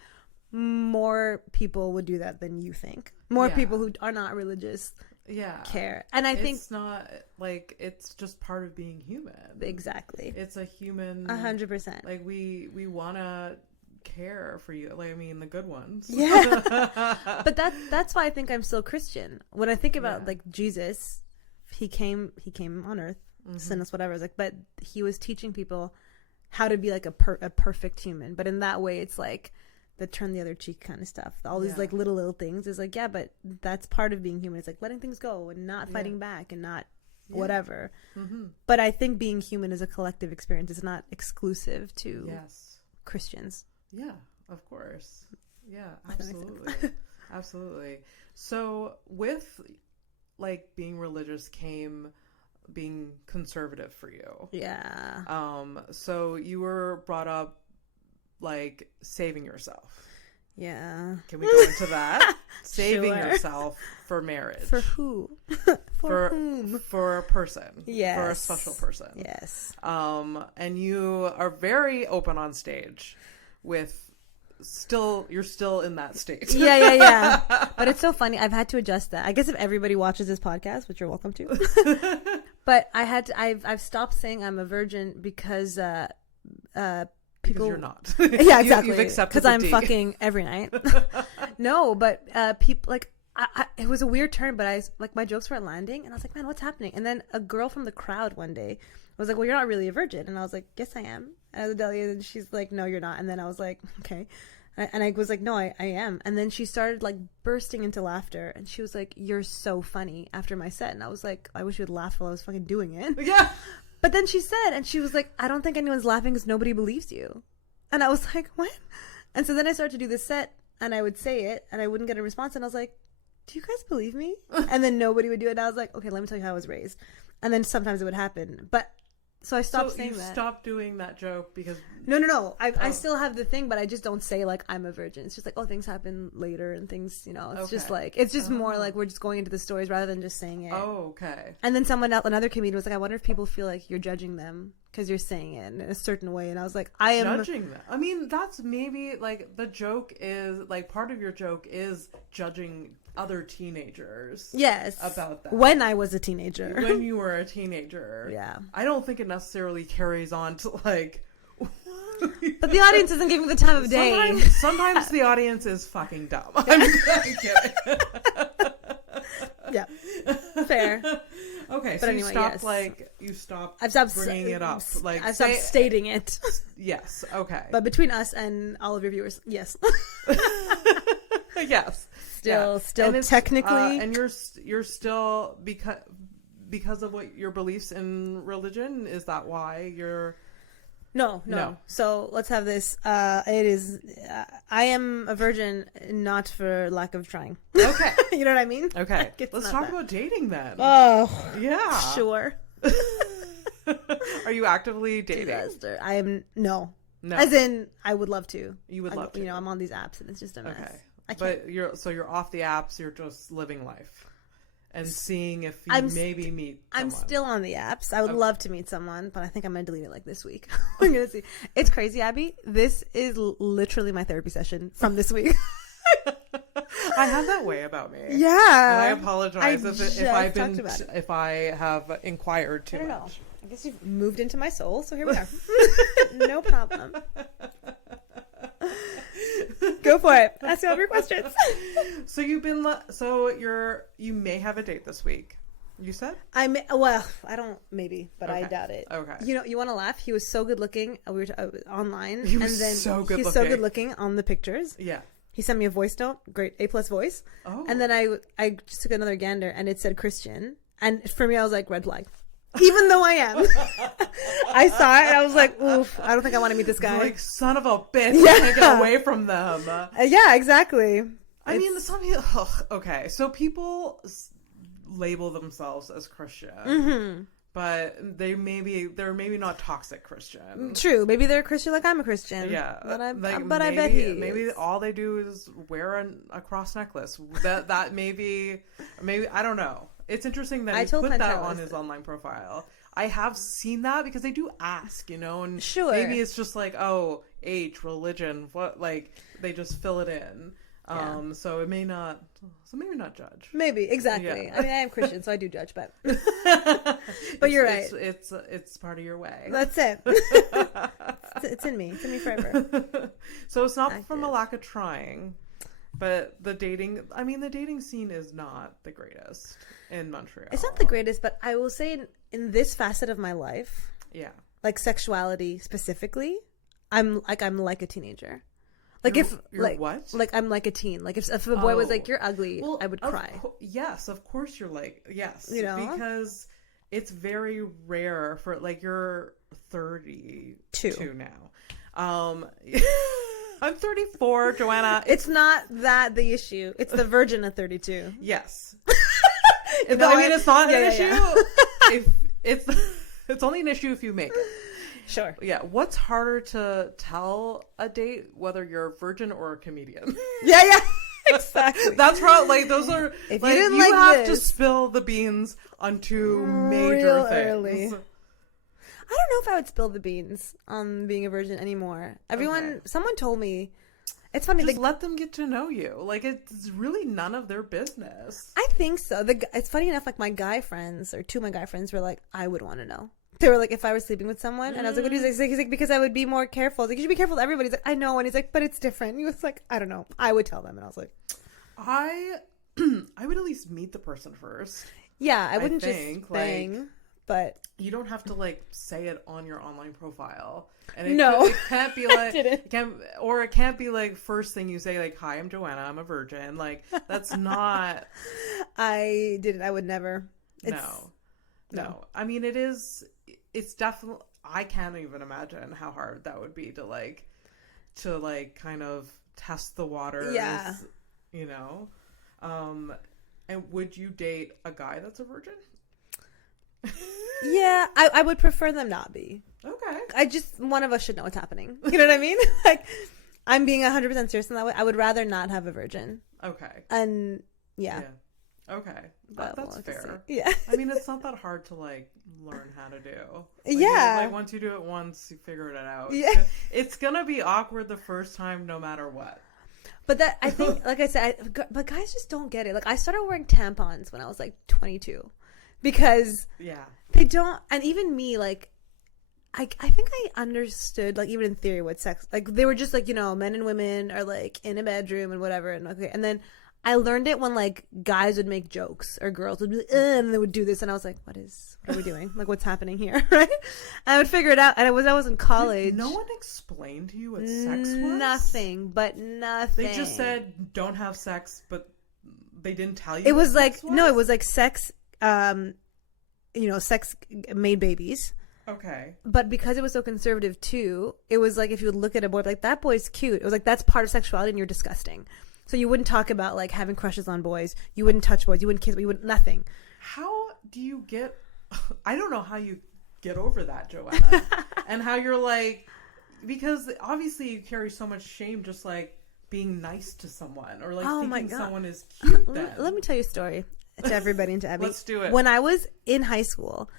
more people would do that than you think. More people who are not religious care. And I think it's not like, it's just part of being human. Exactly. It's a human 100%. Like we want to care for you, like I mean the good ones. But that's why I think I'm still Christian. When I think about like Jesus, he came on earth, sinless, whatever. I was like, but he was teaching people how to be like a perfect human. But in that way, it's like the turn the other cheek kind of stuff. All these like little things is like, yeah, but that's part of being human. It's like letting things go and not fighting back and not whatever. Mm-hmm. But I think being human is a collective experience. It's not exclusive to Christians. Yeah, of course. Yeah, absolutely. Absolutely. So with like being religious came being conservative for you. Yeah. So you were brought up like saving yourself. Yeah. Can we go into that? Saving yourself for marriage. For who? For whom? For a person. Yes. For a special person. Yes. And you are very open on stage with you're still in that state. Yeah. But it's so funny. I've had to adjust that. I guess if everybody watches this podcast, which you're welcome to. But I've stopped saying I'm a virgin because people. Because you're not. Yeah, exactly. You've accepted because I'm fucking every night. No, but people like it was a weird turn, but my jokes weren't landing, and I was like, man, what's happening? And then a girl from the crowd one day was like, well, you're not really a virgin, and I was like, yes, I am. As a deli, and she's like, no, you're not. And then I was like, okay. And I was like, no, I am. And then she started like bursting into laughter, and she was like, you're so funny after my set. And I was like, I wish you would laugh while I was fucking doing it. Yeah. But then she was like, I don't think anyone's laughing because nobody believes you. And I was like, what? And so then I started to do this set, and I would say it, and I wouldn't get a response. And I was like, do you guys believe me? And then nobody would do it. And I was like, okay, let me tell you how I was raised. And then sometimes it would happen. But so I stopped saying that. So you stopped doing that joke because... No. I still have the thing, but I just don't say, like, I'm a virgin. It's just like, oh, things happen later and things, you know. It's just like... It's just more like we're just going into the stories rather than just saying it. Oh, okay. And then another comedian was like, I wonder if people feel like you're judging them because you're saying it in a certain way. And I was like, I am... Judging them? I mean, that's maybe, like, the joke is... Like, part of your joke is judging other teenagers. Yes. About that. When I was a teenager. When you were a teenager. Yeah. I don't think it necessarily carries on to, like... But the audience isn't giving me the time of day. Sometimes the audience is fucking dumb. I'm kidding. Yeah. Fair. Okay, but so anyway, you stopped I've stopped bringing it up. Like, I've stopped stating it. Yes, okay. But between us and all of your viewers, yes. Yes. Still technically. And you're still, because of what your beliefs in religion, is that why you're... No. So let's have this. It is. I am a virgin, not for lack of trying. Okay. You know what I mean? Okay. Let's talk about dating then. Oh, yeah. Sure. Are you actively dating? Disaster. I am no. As in, I would love to. You would love to. You know, I'm on these apps and it's just a mess. Okay. But you're off the apps. You're just living life. And seeing if you maybe meet someone. I'm still on the apps. I would love to meet someone, but I think I'm going to delete it like this week. I'm going to see. It's crazy, Abby. This is literally my therapy session from this week. I have that way about me. Yeah. And I apologize if I have inquired too much. I guess you've moved into my soul, so here we are. No problem. Go for it. Ask me all your questions. So you may have a date this week. You said? I don't, maybe, but okay. I doubt it. Okay. You know, you want to laugh? He was so good looking. We were online. He was so good looking. He's so good looking on the pictures. Yeah. He sent me a voice note. Great. A+ voice. Oh. And then I just took another gander and it said Christian. And for me, I was like, red flag. Even though I am. I saw it and I was like, oof, I don't think I want to meet this guy. Like, son of a bitch. Yeah. I can't get away from them. Yeah, exactly. I mean, some people... okay, so people label themselves as Christian. Mm-hmm. But they're maybe not toxic Christian. True. Maybe they're a Christian like I'm a Christian. Yeah. But I bet he maybe all they do is wear a cross necklace. That maybe I don't know. It's interesting that he put that on his online profile. I have seen that because they do ask, you know, and sure. Maybe it's just like, oh, age, religion, what, like they just fill it in. Yeah. So maybe not judge. Maybe, exactly. Yeah. I mean, I am Christian, so I do judge, but you're right. It's part of your way. That's it. It's in me. It's in me forever. So it's not from a lack of trying, but the dating scene is not the greatest in Montreal. It's not the greatest, but I will say in this facet of my life, yeah, like sexuality specifically, I'm like a teenager. Like You're like what? like I'm like a teen. Like if a boy was like, "You're ugly," I would cry. Yes, of course you're like, yes. You know? Because it's very rare for, like, you're 32 now. I'm 34, Joanna. It's not that the issue. It's the virgin at 32. Yes. No, I mean, it's not an issue. If it's only an issue if you make it. Sure. Yeah. What's harder to tell a date, whether you're a virgin or a comedian? Yeah. Exactly. That's probably, like, those are, if like, you didn't you like have this, to spill the beans on two major real things. early. I don't know if I would spill the beans on being a virgin anymore. Someone told me, it's funny. Just let them get to know you. Like, it's really none of their business. I think so. It's funny enough, like, my guy friends, or two of my guy friends were like, I would want to know. They were like, if I was sleeping with someone, and I was like, what is it? He's like, because I would be more careful. I was like, you should be careful with everybody. He's like, I know. And he's like, but it's different. He was like, I don't know. I would tell them. And I was like, I would at least meet the person first. Yeah, I wouldn't just bang, like, but you don't have to, like, say it on your online profile. And it can't be like, it can't be like first thing you say, like, hi, I'm Joanna, I'm a virgin. Like, that's not. I didn't. I would never. No. I mean, it's definitely, I can't even imagine how hard that would be to kind of test the waters. Yeah. You know? And would you date a guy that's a virgin? Yeah, I would prefer them not be. Okay. One of us should know what's happening. You know what I mean? Like, I'm being 100% serious in that way. I would rather not have a virgin. Okay. And, yeah. Okay. But that's fair. Yeah. I mean, it's not that hard to, like, learn how to do. Like, yeah. Like, once you do it once, you figure it out. Yeah. It's gonna be awkward the first time, no matter what. But that, I think, like I said, but guys just don't get it. Like, I started wearing tampons when I was, like, 22. Because they don't, and even me, like, I think I understood, like, even in theory what sex, like, they were just, like, you know, men and women are, like, in a bedroom and whatever, and then I learned it when, like, guys would make jokes, or girls would be like, and they would do this, and I was like, what are we doing? Like, what's happening here, right? And I would figure it out, and I was in college. No one explained to you what sex was? Nothing. They just said, don't have sex, but they didn't tell you it was like, sex was? No, it was like sex, sex made babies. Okay. But because it was so conservative too, it was like, if you would look at a boy, like, that boy's cute. It was like, that's part of sexuality and you're disgusting. So you wouldn't talk about, like, having crushes on boys. You wouldn't touch boys. You wouldn't kiss. You wouldn't, nothing. How do you get, I don't know how you get over that, Joanna. And how you're like, because obviously you carry so much shame just, like, being nice to someone, or, like, thinking someone is cute then. Let me tell you a story to everybody and to Abby. Let's do it. When I was in high school,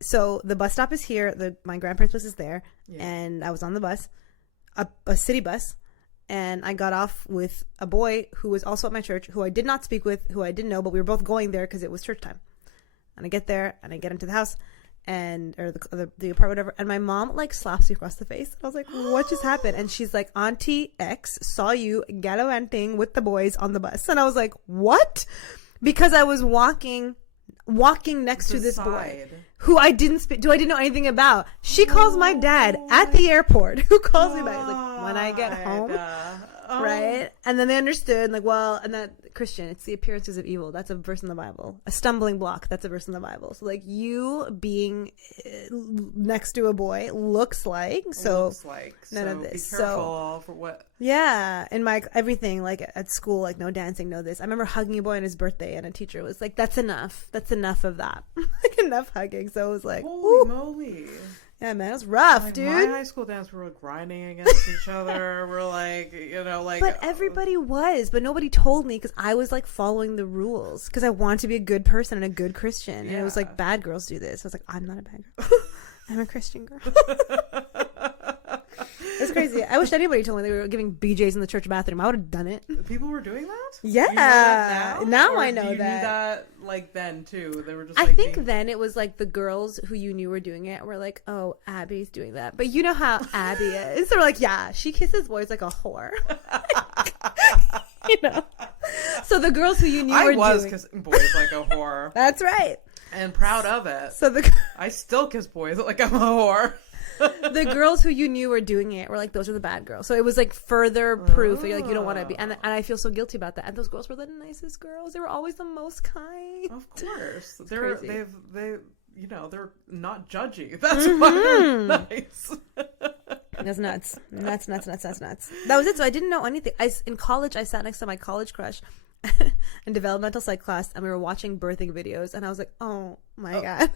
so the bus stop is here. My grandparents' place is there. Yeah. And I was on the bus, a city bus. And I got off with a boy who was also at my church, who I did not speak with, who I didn't know, but we were both going there because it was church time. And I get there, and I get into the house, or the apartment, whatever, and my mom, like, slaps me across the face. And I was like, what just happened? And she's like, Auntie X saw you gallivanting with the boys on the bus. And I was like, what? Because I was walking next to this boy who I didn't know anything about. She calls my dad at the airport, who calls me back, like, when I get home, right? And then they understood, like, well, and that, Christian, it's the appearances of evil. That's a verse in the Bible. A stumbling block, that's a verse in the Bible. So, like, you being next to a boy looks like none of this. Be careful for what. Yeah, and my everything, like, at school, like, no dancing, no this. I remember hugging a boy on his birthday, and a teacher was like, "That's enough. That's enough of that. Like, enough hugging." So it was like, holy moly. Yeah, man, it was rough, like, dude. My high school dance, we were grinding against each other. We're like, you know, like. But everybody was, but nobody told me because I was, like, following the rules because I wanted to be a good person and a good Christian. And it was like, bad girls do this. I was like, I'm not a bad girl. I'm a Christian girl. It's crazy. I wish anybody told me they were giving BJs in the church bathroom. I would have done it. People were doing that? Yeah. You know that now or I know do you that. knew that, like, then, too? They were just, I like, think then it was, like, the girls who you knew were doing it were like, oh, Abby's doing that. But you know how Abby is. They're like, yeah, she kisses boys like a whore. You know? So the girls who you knew were doing. I was kissing boys like a whore. That's right. And proud of it. So I still kiss boys like I'm a whore. The girls who you knew were doing it were like, those are the bad girls. So it was like further proof that you're like, you don't want to be. And I feel so guilty about that. And those girls were the nicest girls. They were always the most kind. Of course. Crazy. They're not judgy. That's why they're nice. That's nuts. Nuts. That was it. So I didn't know anything. In college, I sat next to my college crush in developmental psych class, and we were watching birthing videos, and I was like, oh my God. And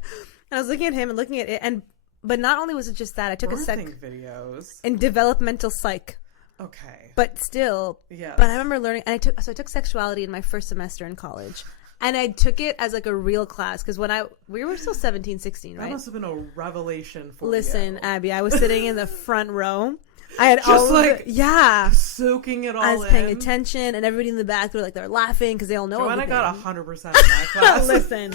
I was looking at him and looking at it, but not only was it just that, I took birthing videos in developmental psych. Okay. But still, yes. But I remember learning, and I took sexuality in my first semester in college. And I took it as like a real class because we were still 17, 16, right? That must have been a revelation for Listen, you. Abby, I was sitting in the front row. I had soaking it all in. I was paying attention, and everybody in the back, they're laughing because they all know Joanna everything. got 100% in that class. Listen,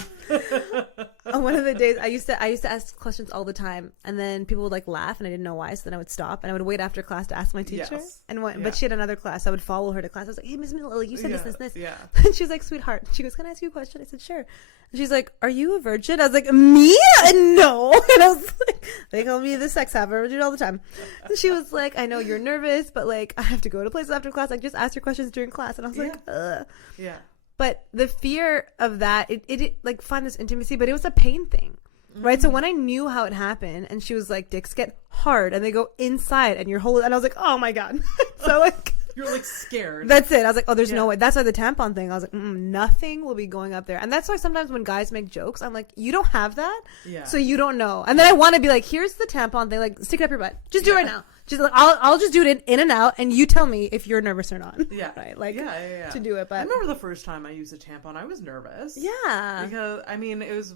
on one of the days, I used to ask questions all the time, and then people would like laugh, and I didn't know why, so then I would stop, and I would wait after class to ask my teacher. Yes. But she had another class, so I would follow her to class. I was like, "Hey, Miss Lily, you said this. Yeah. And she was like, "Sweetheart," she goes, "Can I ask you a question?" I said, "Sure." And she's like, "Are you a virgin?" I was like, "Me? No." And I was like, "They call me the sex haver. I do it all the time." And she was like, "I know you're nervous, but like I have to go to places after class. Like just ask your questions during class." And I was like, "Ugh." Yeah. But the fear of that, it like find this intimacy, but it was a pain thing, right? So when I knew how it happened, and she was like, "Dicks get hard and they go inside, and you're holding," and I was like, "Oh my God!" So like. You're like scared. That's it. I was like, oh, there's no way. That's why the tampon thing. I was like, nothing will be going up there. And that's why sometimes when guys make jokes, I'm like, you don't have that, so you don't know. And then I want to be like, here's the tampon thing. Like, stick it up your butt. Just do it right now. Just like, I'll just do it in and out, and you tell me if you're nervous or not. Yeah. Right. Like, yeah. to do it. But I remember the first time I used a tampon. I was nervous. Yeah. Because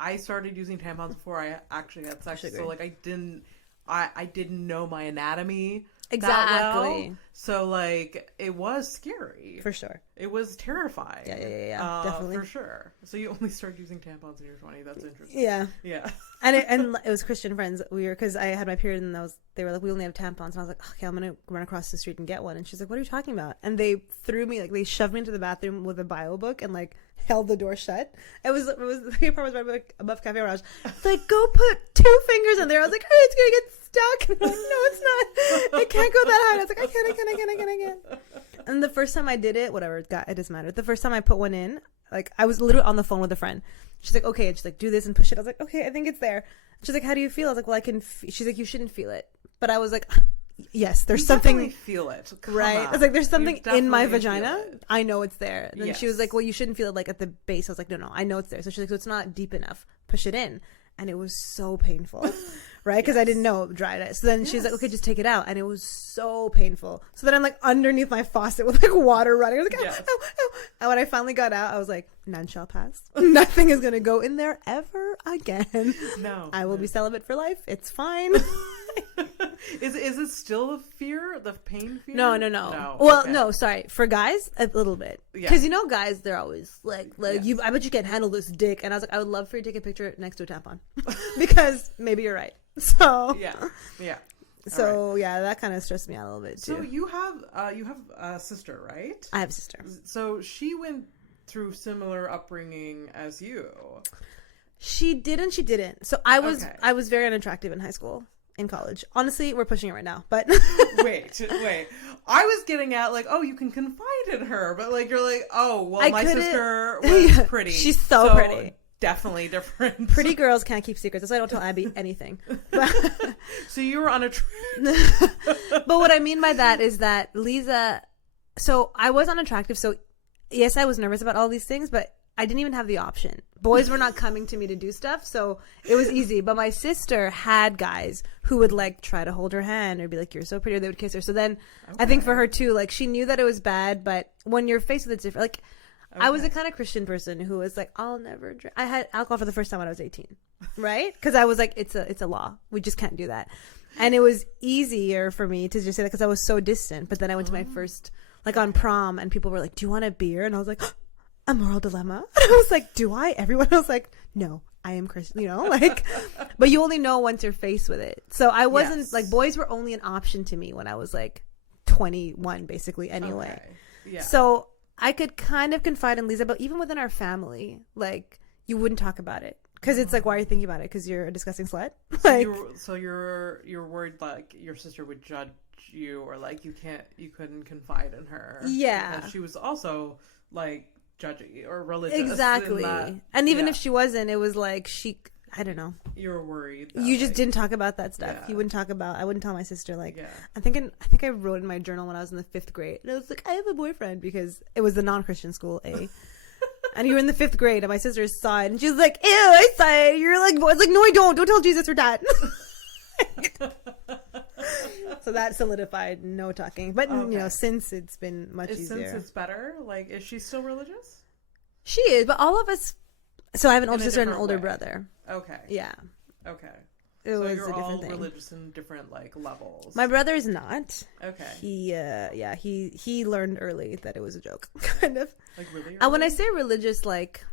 I started using tampons before I actually had sex, so like I didn't know my anatomy. Exactly. That well. So like it was scary. For sure. It was terrifying. Yeah. Definitely. For sure. So you only started using tampons when you were 20. That's interesting. Yeah. Yeah. And it was Christian friends. Because I had my period, and they were like, we only have tampons, and I was like, okay, I'm gonna run across the street and get one. And she's like, what are you talking about? And they they shoved me into the bathroom with a bio book and like held the door shut. It was the apartment was right above Cafe Raj. It's like, go put 2 fingers in there. I was like, hey, it's gonna get stuck. And I'm like, no, it's not. It can't go that high. And I was like, I can't. And the first time I did it, whatever, it doesn't matter. The first time I put one in, like I was literally on the phone with a friend. She's like, okay, and she's like, do this and push it. I was like, okay, I think it's there. She's like, how do you feel? I was like, well, I can. She's like, you shouldn't feel it. But I was like, yes, there's something. Definitely feel it. Right. I was like, there's something in my vagina. I know it's there. And then yes. She was like, well, you shouldn't feel it like at the base. I was like, no, I know it's there. So she's like, so it's not deep enough. Push it in. And it was so painful. Right? Because I didn't know it dried it. So then she's like, okay, just take it out. And it was so painful. So then I'm like underneath my faucet with like water running. I was like, ow. And when I finally got out, I was like, none shall pass. Nothing is going to go in there ever again. No. I will be celibate for life. It's fine. Is it still a fear? The pain fear? No. Well, okay. No, sorry. For guys, a little bit. Because guys, they're always like yes. I bet you can't handle this dick. And I was like, I would love for you to take a picture next to a tampon. Because maybe you're right. So yeah. So right. Yeah, that kind of stressed me out a little bit too. So you have a sister, right? I have a sister. So she went through similar upbringing as you. She didn't. So I was very unattractive in high school. In college. Honestly, we're pushing it right now, but... Wait. I was getting at, like, oh, you can confide in her, but, like, you're like, oh, well, my sister was pretty. She's so pretty. Definitely different. Pretty girls can't keep secrets. That's why I don't tell Abby anything. So you were unattractive. But what I mean by that is that Lisa... So I was unattractive, so yes, I was nervous about all these things, but I didn't even have the option. Boys were not coming to me to do stuff, so it was easy. But my sister had guys who would like try to hold her hand or be like, "You're so pretty," or they would kiss her. So then, okay. I think for her too, like she knew that it was bad. But when you're faced with it, different. Like I was a kind of Christian person who was like, "I'll never drink." I had alcohol for the first time when I was 18, right? Because I was like, "It's a law. We just can't do that." And it was easier for me to just say that because I was so distant. But then I went to my first like on prom, and people were like, "Do you want a beer?" And I was like, a moral dilemma. And I was like, do I? Everyone was like, no, I am Christian, like, but you only know once you're faced with it. So I wasn't like, boys were only an option to me when I was like 21, basically, anyway. Okay. Yeah. So I could kind of confide in Lisa, but even within our family, like, you wouldn't talk about it. Because it's like, why are you thinking about it? Because you're a disgusting slut. So you're worried like your sister would judge you, or like you couldn't confide in her. Yeah. Because she was also like judgy or religious. Exactly. And even yeah. if she wasn't, it was like I don't know. You were worried. That, you just didn't talk about that stuff. Yeah. You wouldn't talk about. I wouldn't tell my sister like. Yeah. I think I wrote in my journal when I was in the 5th grade, and I was like, I have a boyfriend, because it was the non-Christian school, and you were in the 5th grade, and my sister saw it, and she was like, "Ew, I saw it." You're like, "Boy." I was like, "No, I don't. Don't tell Jesus or Dad." So that solidified no talking. But since it's been much easier. Since it's better, like, is she still religious? She is, but all of us. So I have an older In a sister and an different older way. brother. Okay. Yeah. Okay. It was you're a different all thing. religious in different like levels. My brother is not. Okay. He learned early that it was a joke, kind of. Like really? And when I say religious, like,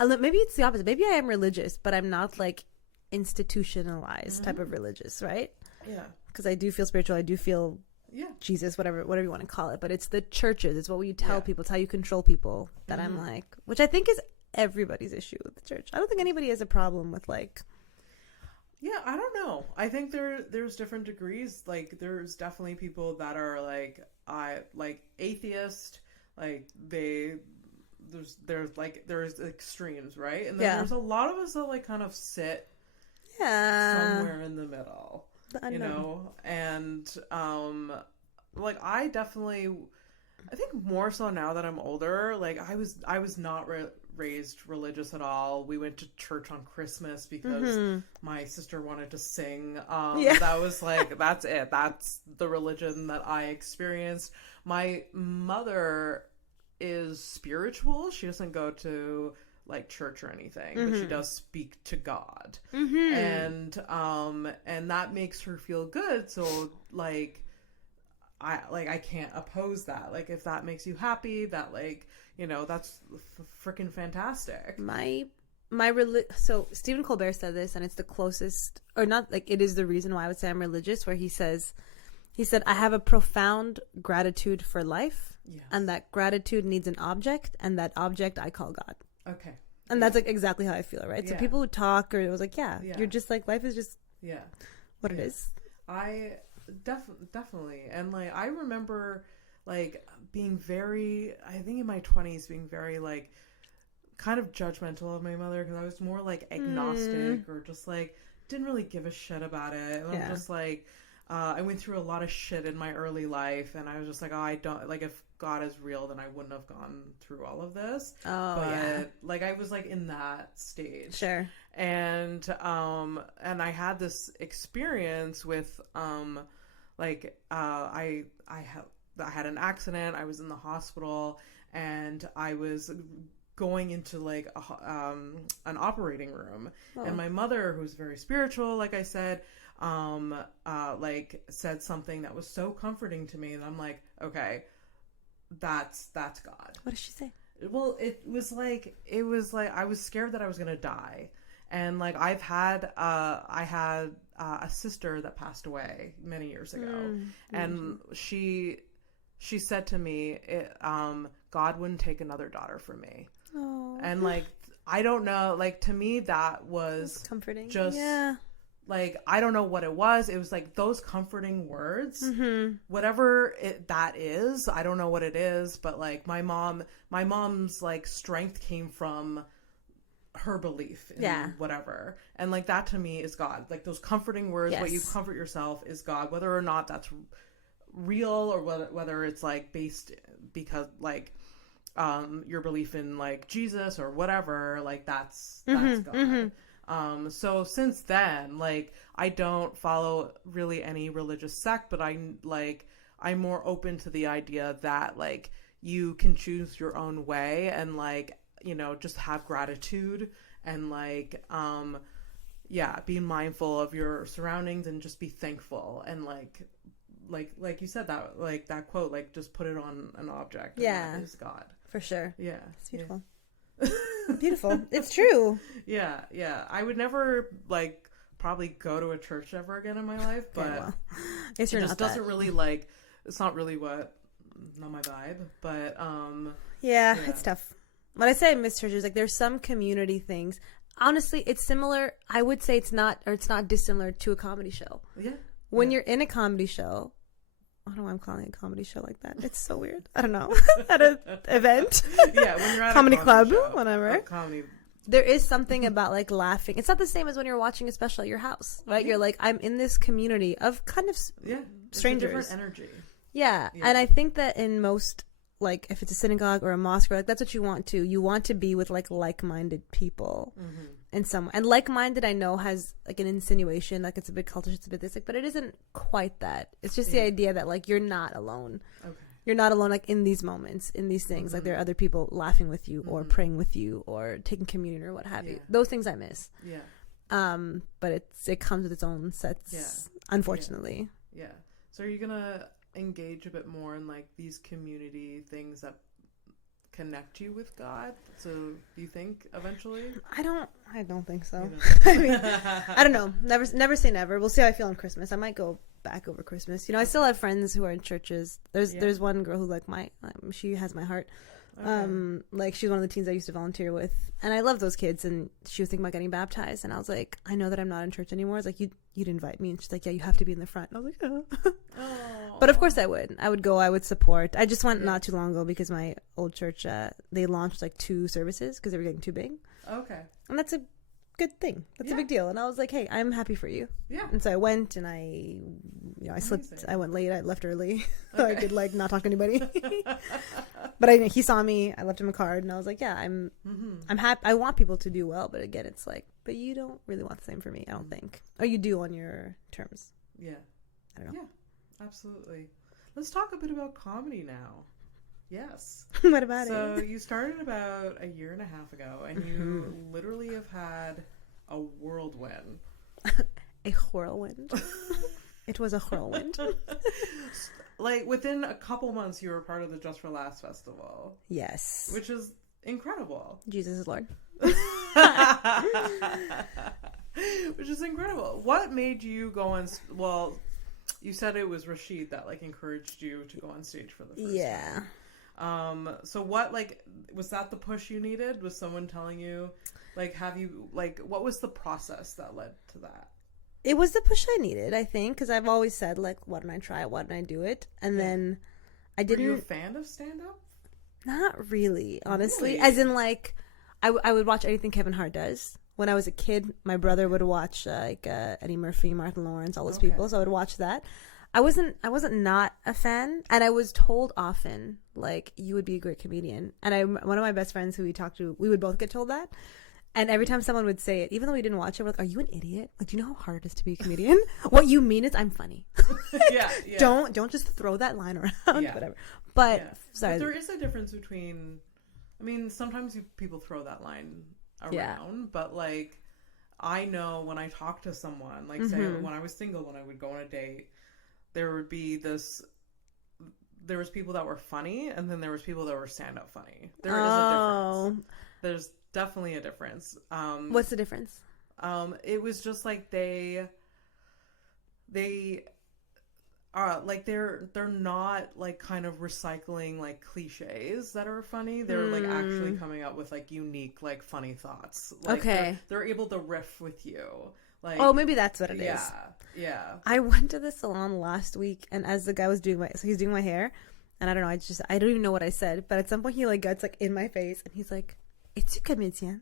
maybe it's the opposite. Maybe I am religious, but I'm not like institutionalized type of religious, right? Yeah. Because I do feel spiritual. I do feel Yeah. Jesus, whatever you want to call it. But it's the churches. It's what you tell people. It's how you control people that I'm like, which I think is everybody's issue with the church. I don't think anybody has a problem with like. Yeah, I don't know. I think there's different degrees. Like, there's definitely people that are like atheist. Like there's extremes, right? And then there's a lot of us that like kind of sit somewhere in the middle, you know. And like I think more so now that I'm older. Like I was not raised religious at all. We went to church on Christmas because my sister wanted to sing. That was like, that's it. That's the religion that I experienced. My mother is spiritual. She doesn't go to like church or anything, but she does speak to God. And that makes her feel good. So like, I can't oppose that. Like, if that makes you happy, that like, you know, that's freaking fantastic. So Stephen Colbert said this, and it's the closest, or not, like, it is the reason why I would say I'm religious, where he said, I have a profound gratitude for life, and that gratitude needs an object, and that object I call God. Okay. And that's like exactly how I feel, right? So people who talk, or it was like, you're just like, life is just what it is. I definitely. And like, I remember like being very, I think in my 20s, being very like kind of judgmental of my mother, because I was more like agnostic or just like didn't really give a shit about it. And I'm just like, I went through a lot of shit in my early life, and I was just like, oh, I don't, like, if God is real, then I wouldn't have gone through all of this. Like, I was like in that stage. Sure. And I had this experience with, I had an accident. I was in the hospital, and I was going into like an operating room, and my mother, who's very spiritual, like I said, like said something that was so comforting to me, and I'm like, okay, that's God. What did she say? Well, it was like I was scared that I was gonna die, and like I had a sister that passed away many years ago, and she said to me, God wouldn't take another daughter from me. Oh. And like, I don't know, like, to me that was comforting. Just like, I don't know what it was. It was like those comforting words, whatever that is. I don't know what it is, but like my mom's like strength came from her belief in whatever. And like, that to me is God. Like, those comforting words, what you comfort yourself is God, whether or not that's real, or whether it's like based because like your belief in like Jesus or whatever, like that's God. So since then, like, I don't follow really any religious sect, but I'm more open to the idea that like you can choose your own way, and like, you know, just have gratitude, and like being mindful of your surroundings, and just be thankful, and like you said, that like that quote, like, just put it on an object. And that is God. For sure. Yeah. It's beautiful. Yeah. Beautiful. It's true. Yeah. I would never like probably go to a church ever again in my life, but it just doesn't really like, it's not really not my vibe, but yeah, it's tough. when I say I miss churches, like there's some community things. Honestly, it's similar. I would say it's not dissimilar to a comedy show. Yeah. When you're in a comedy show, I don't know why I'm calling it a comedy show like that. It's so weird. I don't know. At an event. Yeah, when you're at comedy a club, show, whatever. Comedy. There is something about like laughing. It's not the same as when you're watching a special at your house, right? You're like, I'm in this community of kind of strangers. It's a different energy. Yeah. And I think that in most, like if it's a synagogue or a mosque, like that's what you want to. You want to be with like-minded people. Mm-hmm. And like-minded, I know, has like an insinuation, like it's a bit cultish, it's a bit this, like, but it isn't quite that. It's just the idea that like you're not alone. Okay. You're not alone, like in these moments, in these things. Mm-hmm. Like there are other people laughing with you, or praying with you, or taking communion, or what have you. Those things I miss. Yeah. But it comes with its own sets, unfortunately. Yeah. So are you gonna engage a bit more in like these community things that connect you with God? So do you think eventually? I don't think so. I mean, I don't know. Never say never. We'll see how I feel on Christmas. I might go back over Christmas. You know, I still have friends who are in churches. There's one girl who like she has my heart. Okay. Like she's one of the teens I used to volunteer with, and I love those kids. And she was thinking about getting baptized, and I was like, I know that I'm not in church anymore. I was like, you'd invite me, and she's like, yeah, you have to be in the front. And I was like, oh. But of course I would go. I would support. I just went not too long ago because my old church they launched like 2 services because they were getting too big. Okay. And that's a good thing. That's a big deal. And I was like, hey, I'm happy for you. Yeah. And so I went, and I slipped. I went late. I left early. So I could like not talk to anybody. But he saw me. I left him a card, and I was like, yeah, I'm happy. I want people to do well, but again, it's like, but you don't really want the same for me, I don't think. Or you do on your terms. Yeah. I don't know. Yeah, absolutely. Let's talk a bit about comedy now. Yes. What about it? So you started about a year and a half ago, and you literally have had a whirlwind. A whirlwind. It was a whirlwind. Like within a couple months, you were part of the Just for Laughs festival. Yes. Which is incredible. Jesus is Lord. Which is incredible. What made you go on? Well, you said it was Rachid that like encouraged you to go on stage for the first time. So what, like, was that the push you needed? Was someone telling you, like, what was the process that led to that? It was the push I needed, I think, because I've always said, like, why don't I try it? Why don't I do it? And then I didn't... Were you a fan of stand-up? Not really, honestly. Really? As in, like, I would watch anything Kevin Hart does. When I was a kid, my brother would watch, Eddie Murphy, Martin Lawrence, all those people, so I would watch that. I wasn't not a fan, and I was told often, like, you would be a great comedian. And one of my best friends who we talked to, we would both get told that. And every time someone would say it, even though we didn't watch it, we're like, are you an idiot? Like, do you know how hard it is to be a comedian? What you mean is I'm funny. Yeah. Don't just throw that line around, whatever. But, sorry. But there is a difference between, I mean, sometimes people throw that line around, but, like, I know when I talk to someone, like, say, when I was single, when I would go on a date, there would be there was people that were funny, and then there was people that were stand-up funny. There is a difference. There's definitely a difference. What's the difference? It was just like they are like they're not like kind of recycling like cliches that are funny. They're like actually coming up with like unique like funny thoughts. Like, they're able to riff with you. Like, oh, maybe that's what it is. Yeah. I went to the salon last week, and as the guy was doing he's doing my hair, and I don't know, I don't even know what I said, but at some point he like gets like in my face, and he's like, "Es-tu comédien?"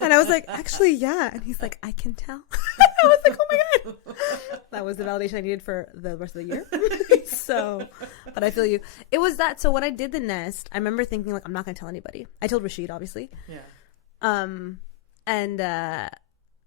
And I was like, "Actually, yeah." And he's like, "I can tell." I was like, "Oh my god!" That was the validation I needed for the rest of the year. So, but I feel you. It was that. So when I did the Nest, I remember thinking like, I'm not gonna tell anybody. I told Rachid, obviously. Yeah. And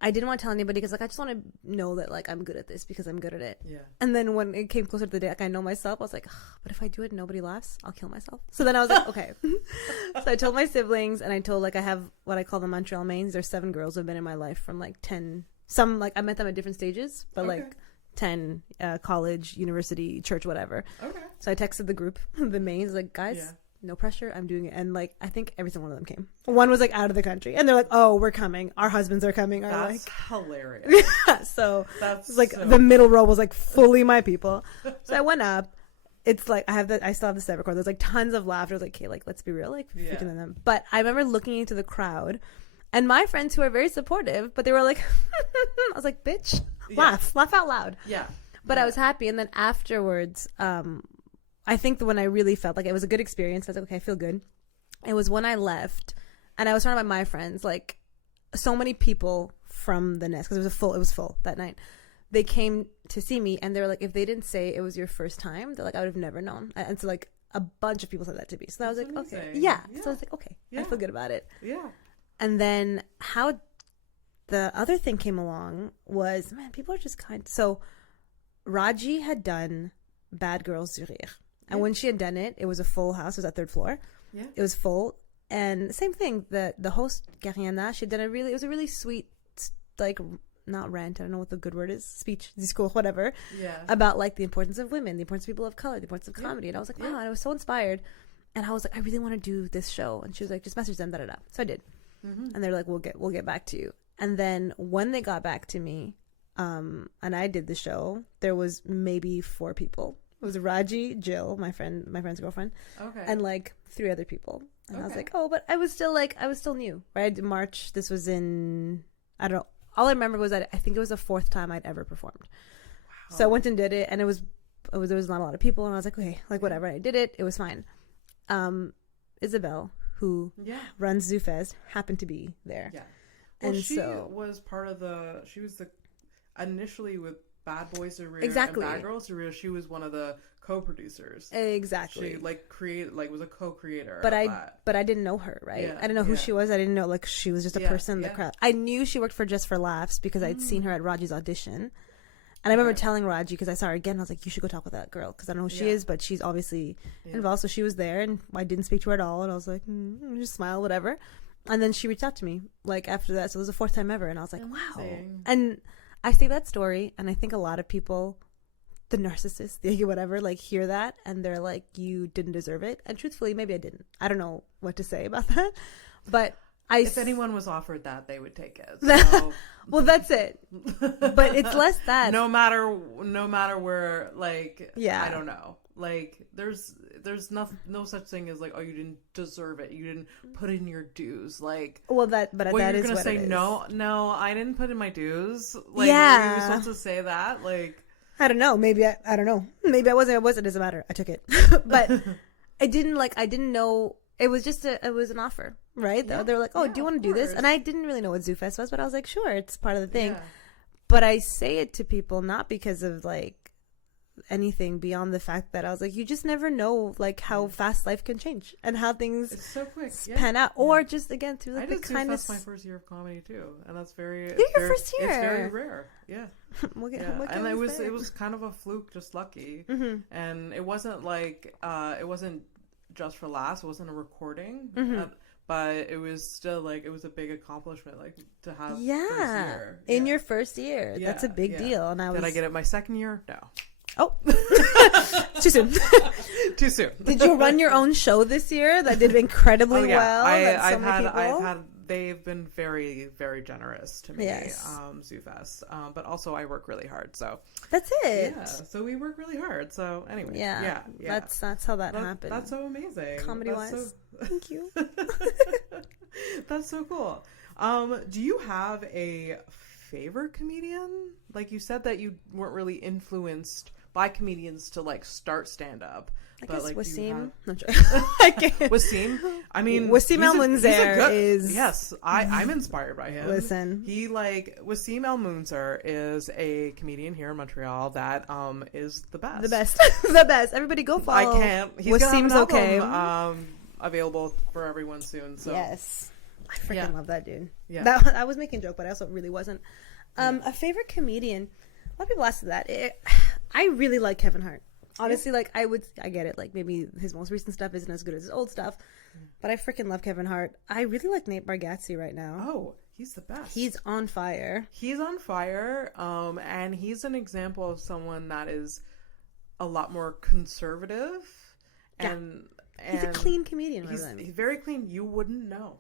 I didn't want to tell anybody because like I just want to know that like I'm good at this because I'm good at it. Yeah. And then when it came closer to the day, like I know myself, I was like, but if I do it and nobody laughs, I'll kill myself. So then I was like, okay. So I told my siblings, and I told like I have what I call the Montreal mains. There's 7 girls who have been in my life from like 10. Some like I met them at different stages, but like 10, college, university, church, whatever. Okay. So I texted the group, the mains, like, guys, no pressure, I'm doing it. And like I think every single one of them came. One was like out of the country, and they're like, oh, we're coming, our husbands are coming. That's like hilarious. So that's like so the middle row was like fully my people. So I went up, it's like I still have the set record. There's like tons of laughter. I was like, okay, like let's be real, like freaking in them. But I remember looking into the crowd, and my friends who are very supportive, but they were like, I was like, bitch, laugh out loud. Yeah. But I was happy, and then afterwards, I think that when I really felt like it was a good experience, I was like, okay, I feel good. It was when I left, and I was surrounded by my friends, like so many people from the nest, because it was full that night. They came to see me, and they were like, if they didn't say it was your first time, they're like, I would have never known. And so like a bunch of people said that to me. So I was like, amazing. okay, yeah. So I was like, okay, I feel good about it. Yeah. And then how the other thing came along was, man, people are just kind. So Raji had done Bad Girls Zurich, and when she had done it, it was a full house. It was at third floor. Yeah. It was full, and same thing. The host Gariana, she did it was a really sweet, like, not rant, I don't know what the good word is, speech, discours, whatever, about like the importance of women, the importance of people of color, the importance of comedy. And I was like, wow, and I was so inspired. And I was like, I really want to do this show. And she was like, just message them, da-da-da. So I did. And they're like, we'll get back to you. And then when they got back to me, and I did the show, there was maybe 4 people. It was Raji, Jill, my friend's girlfriend, and like 3 other people. And I was like, oh, but I was still new, right? March, this was in, I don't know. All I remember was that I think it was the 4th time I'd ever performed. Wow. So I went and did it, and there was not a lot of people, and I was like, okay, like whatever. I did it. It was fine. Isabel, who runs Zoofest, happened to be there. Yeah. Well, and she was part of she was initially with Bad Boys Are Real and Bad Girls Are Real. She was one of the co-producers. Exactly. She was a co-creator. But I didn't know her, right? Yeah, I didn't know who she was. I didn't know, like, she was just a person in the crowd. I knew she worked for Just for Laughs because I'd seen her at Raji's audition. And I remember telling Raji, because I saw her again, I was like, you should go talk with that girl, because I don't know who she is, but she's obviously involved. So she was there, and I didn't speak to her at all. And I was like, just smile, whatever. And then she reached out to me, like, after that. So it was the 4th time ever. And I was like, wow. And I say that story, and I think a lot of people, the narcissist, whatever, like, hear that, and they're like, you didn't deserve it. And truthfully, maybe I didn't. I don't know what to say about that. But if anyone was offered that, they would take it. So. Well, that's it. But it's less that. No matter where, like, I don't know. Like, there's no such thing as like, oh, you didn't deserve it. You didn't put in your dues. Like, well, that is what you're gonna say. No, I didn't put in my dues. Like, were you supposed to say that? Like, I don't know. Maybe I don't know. Maybe I wasn't. It doesn't matter. I took it, but I didn't know. It was just it was an offer, right? Yeah. They were like, oh, do you want to do this? And I didn't really know what Zoofest was, but I was like, sure, it's part of the thing. Yeah. But I say it to people not because of like anything beyond the fact that I was like, you just never know, like, how fast life can change and how things it's so quick pan out, or just again through like the kindness. My first year of comedy too, and that's very your first year. It's very rare. Yeah. And it was kind of a fluke, just lucky, and it wasn't like it wasn't Just for Laughs. It wasn't a recording. But it was still like, it was a big accomplishment, like, to have first year. In your first year. That's a big deal. And Did I get it my second year? No. Oh, too soon. Too soon. Did you run your own show this year that did incredibly well? I've had. They've been very, very generous to me. Yes. Zoofest. But also I work really hard, so that's it. Yeah. So we work really hard. So anyway. Yeah. That's how that happened. That's so amazing. Comedy wise. Thank you. That's so cool. Do you have a favorite comedian? Like, you said that you weren't really influenced by comedians to like start stand up. I guess like, Wasim. Wasim. I mean, Wasim El Munzer is. Yes, I'm inspired by him. Listen, Wasim El Munzer is a comedian here in Montreal that is the best. The best. Everybody go follow. I can't. He's Wasim's gonna have an album, available for everyone soon. So yes, I freaking love that dude. Yeah, I was making a joke, but I also really wasn't. A favorite comedian. A lot of people ask that. I really like Kevin Hart. Honestly, like, I get it. Like, maybe his most recent stuff isn't as good as his old stuff, but I freaking love Kevin Hart. I really like Nate Bargatze right now. Oh, he's the best. He's on fire. And he's an example of someone that is a lot more conservative. And he's a clean comedian. He's very clean. You wouldn't know.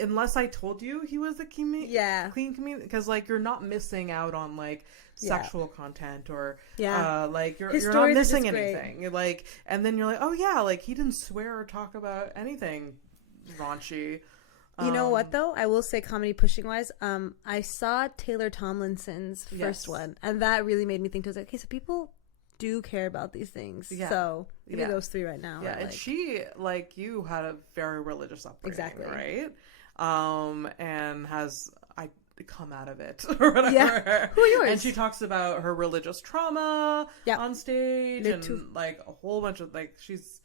unless I told you he was a clean comedian, because like you're not missing out on like sexual content or like you're not missing anything. Like, and then you're like, oh yeah, like he didn't swear or talk about anything raunchy. You know what though? I will say, comedy pushing wise, I saw Taylor Tomlinson's first one, and that really made me think. I was like, okay, so people do care about these things. Yeah. So maybe those three right now. Yeah, and she, like you, had a very religious upbringing, right? And has come out of it or whatever. Yeah. Who are yours? And she talks about her religious trauma on stage and like a whole bunch of like she's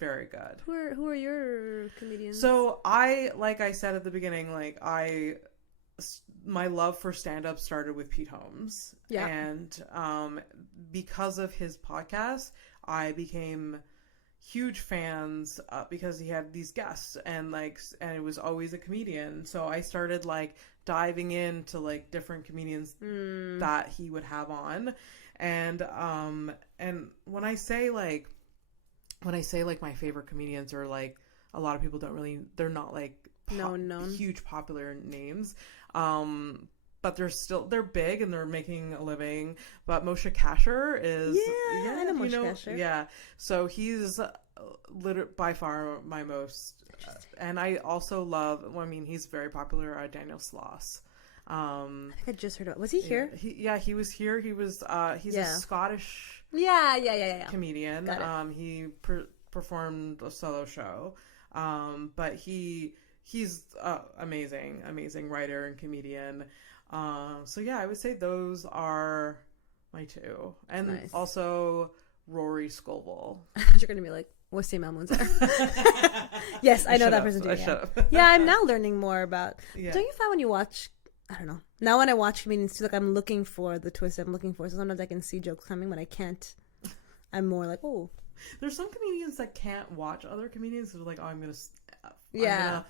very good. Who are your comedians? So like I said at the beginning, like my love for stand-up started with Pete Holmes. Yeah. And because of his podcast, I became huge fans because he had these guests and it was always a comedian. So I started like diving into like different comedians that he would have on. And when I say my favorite comedians are like, a lot of people they're not like huge popular names. But they're big and they're making a living. But Moshe Kasher is I know Moshe Kasher. Yeah, so he's by far my most, and I also love. Well, I mean, he's very popular. Daniel Sloss. I think I just heard about. Was he here? He was here. He was. He's a Scottish. Comedian. He performed a solo show. But he's amazing writer and comedian. So yeah, I would say those are my two. And also Rory Scovel. You're going to be like, Wassim Al-Munzar. Yes, I know that person too. Yeah, I'm now learning more about... Yeah. Don't you find when you watch... I don't know. Now when I watch comedians too, like I'm looking for the twist I'm looking for. So sometimes I can see jokes coming, but I can't. I'm more like, oh. There's some comedians that can't watch other comedians. They're like, oh, I'm gonna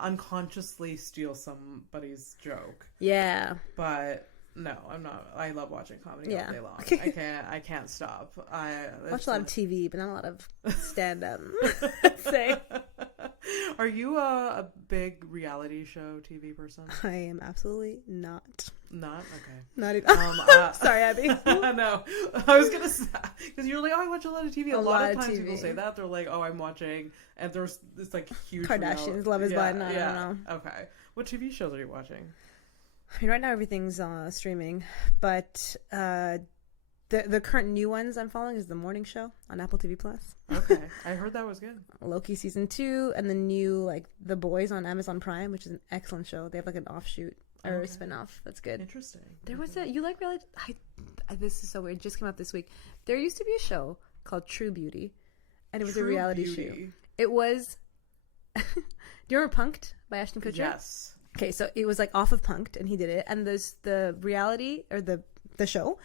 unconsciously steal somebody's joke. Yeah. But no, I'm not. I love watching comedy all day long. I can't stop. I watch a lot of TV, but not a lot of stand-up. Are you a big reality show TV person? I am absolutely not. Not? Okay. Not even. Sorry, Abby. No. I was going to say, because you're like, oh, I watch a lot of TV. A lot of times people say that. They're like, oh, I'm watching, and there's this like huge Kardashians, Love is Blind. I don't know. Okay. What TV shows are you watching? I mean, right now everything's streaming, but the current new ones I'm following is The Morning Show on Apple TV Plus. Okay, I heard that was good. Loki season 2, and the new like The Boys on Amazon Prime, which is an excellent show. They have like an offshoot or a spinoff. That's good. Interesting. There was you like reality? This is so weird. It just came out this week. There used to be a show called True Beauty, and it was a reality show. It was. Do you remember Punked by Ashton Kutcher? Yes. Okay, so it was like off of Punked, and he did it. And the reality or the show